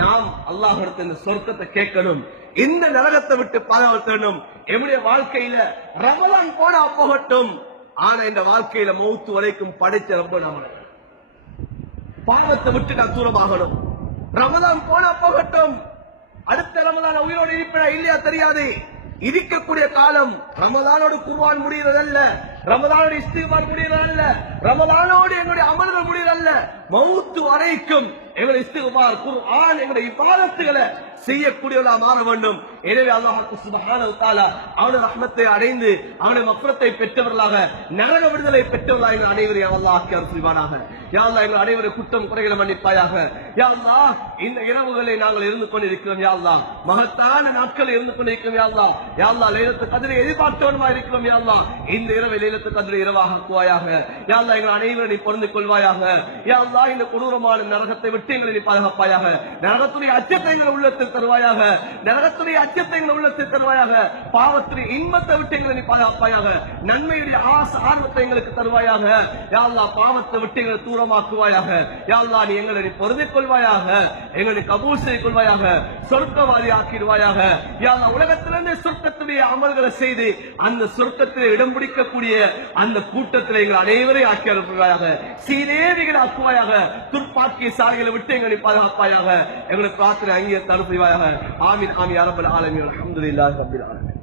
நாம் அல்லாஹ்விடத்தில் இந்த சொர்க்கத்தை கேட்கணும், இந்த நரகத்தை விட்டு பாதுகாக்கணும். என்னுடைய வாழ்க்கையில ரமலான் போனா போகட்டும், ஆனா இந்த வாழ்க்கையில மௌத்து வரைக்கும் படைச்ச ரொம்ப நம்ம பாவத்தை விட்டு நான் தூரமாகணும். ரமலான் போனா போகட்டும், அடுத்த ரமலான் உயிரோடு இருப்பா இல்லையா தெரியாது. இருக்கக்கூடிய காலம் ரமலானோடு குர்ஆன் முடிகிறதல்ல, ரமதானோட இஸ்திக்பார் முடியறல்ல, ரமதானோடு எங்களுடைய அமல்கள் முடியறல்ல, மௌத்து வரைக்கும் எங்களுடைய இஸ்திக்பார் குர்ஆன் எங்களுடைய இபாதத்துகளை செய்யக்கூடியவர்களா மாற வேண்டும். எனவே அல்லாஹ் சுப்ஹானஹு வ தஆலா அவனுடைய ரஹ்மத்தை அடைந்து அவனுடைய மஃபிரத்தை பெற்றவர்களாக நரக விடுதலை பெற்றவர்களாக எங்கள் அனைவரையும் அல்லாஹ் ஆக்கி அருள் புரிவானாக. யா அல்லாஹ் எங்கள் அனைவரை குற்றம் குறைகளை மன்னிப்பாயாக. யா அல்லாஹ் இந்த இரவுகளை நாங்கள் இருந்து கொண்டிருக்கிறோம். யா அல்லாஹ் மகத்தான நாட்கள் இருந்து கொண்டிருக்கிறோம். யா அல்லாஹ் யா அல்லாஹ் லைலத்துல் கத்ரை எதிர்பார்த்தவனுமா இருக்கிறோம். யா அல்லாஹ் இந்த இரவை லைலத்துல் கத்ரை இரவாக ஆக்குவாயாக. யா அல்லாஹ் எங்கள் அனைவரை நீ பொருந்து கொள்வாயாக. யா அல்லாஹ் இந்த கொடூரமான நரகத்தை விட்டு எங்களை நீ பாதுகாப்பாயாக. நரகத்துடைய அச்சத்தை எங்கள் உள்ளத்தில் தருவாயாக. நரகத்துடைய அச்சத்தை எங்கள் உள்ளத்தில் தருவாயாக. பாவத்துடைய இன்பத்தை விட்டு எங்களை நீ பாதுகாப்பாயாக. நன்மையுடைய ஆர்வத்தை எங்களுக்கு தருவாயாக. யா அல்லாஹ் பாவத்தை விட்டு எங்களை தூரமாக்குவாயாக. யா அல்லாஹ் நீ எங்களை நீ பொருந்து கொள்வாயாக. எங்களை கபூல் செய்து கொள்வாயாக. சொர்க்கவாதி ஆக்கிடுவாயாக. யா அல்லாஹ் உலகத்திலிருந்து சொர்க்கத்துடைய அமல்களை செய்து அந்த சொர்க்கத்தில் இடம் பிடிக்கக்கூடிய அந்த கூட்டத்தில் எங்கள் அனைவரையும் ஆக்கி அனுப்புவாயாக. சீதேவிகளை ஆக்குவாயாக. துர்ப்பாக்கிய சாலைகளை விட்டு எங்களை பாதுகாப்பாயாக. எங்களுக்கு பிரார்த்தனை அங்கீகரித்து அனுப்புவாயாக. ஆமீன் ஆமீன் யா ரப்பல் ஆலமீன். அல்ஹம்துலில்லாஹி ரப்பில் ஆலமீன்.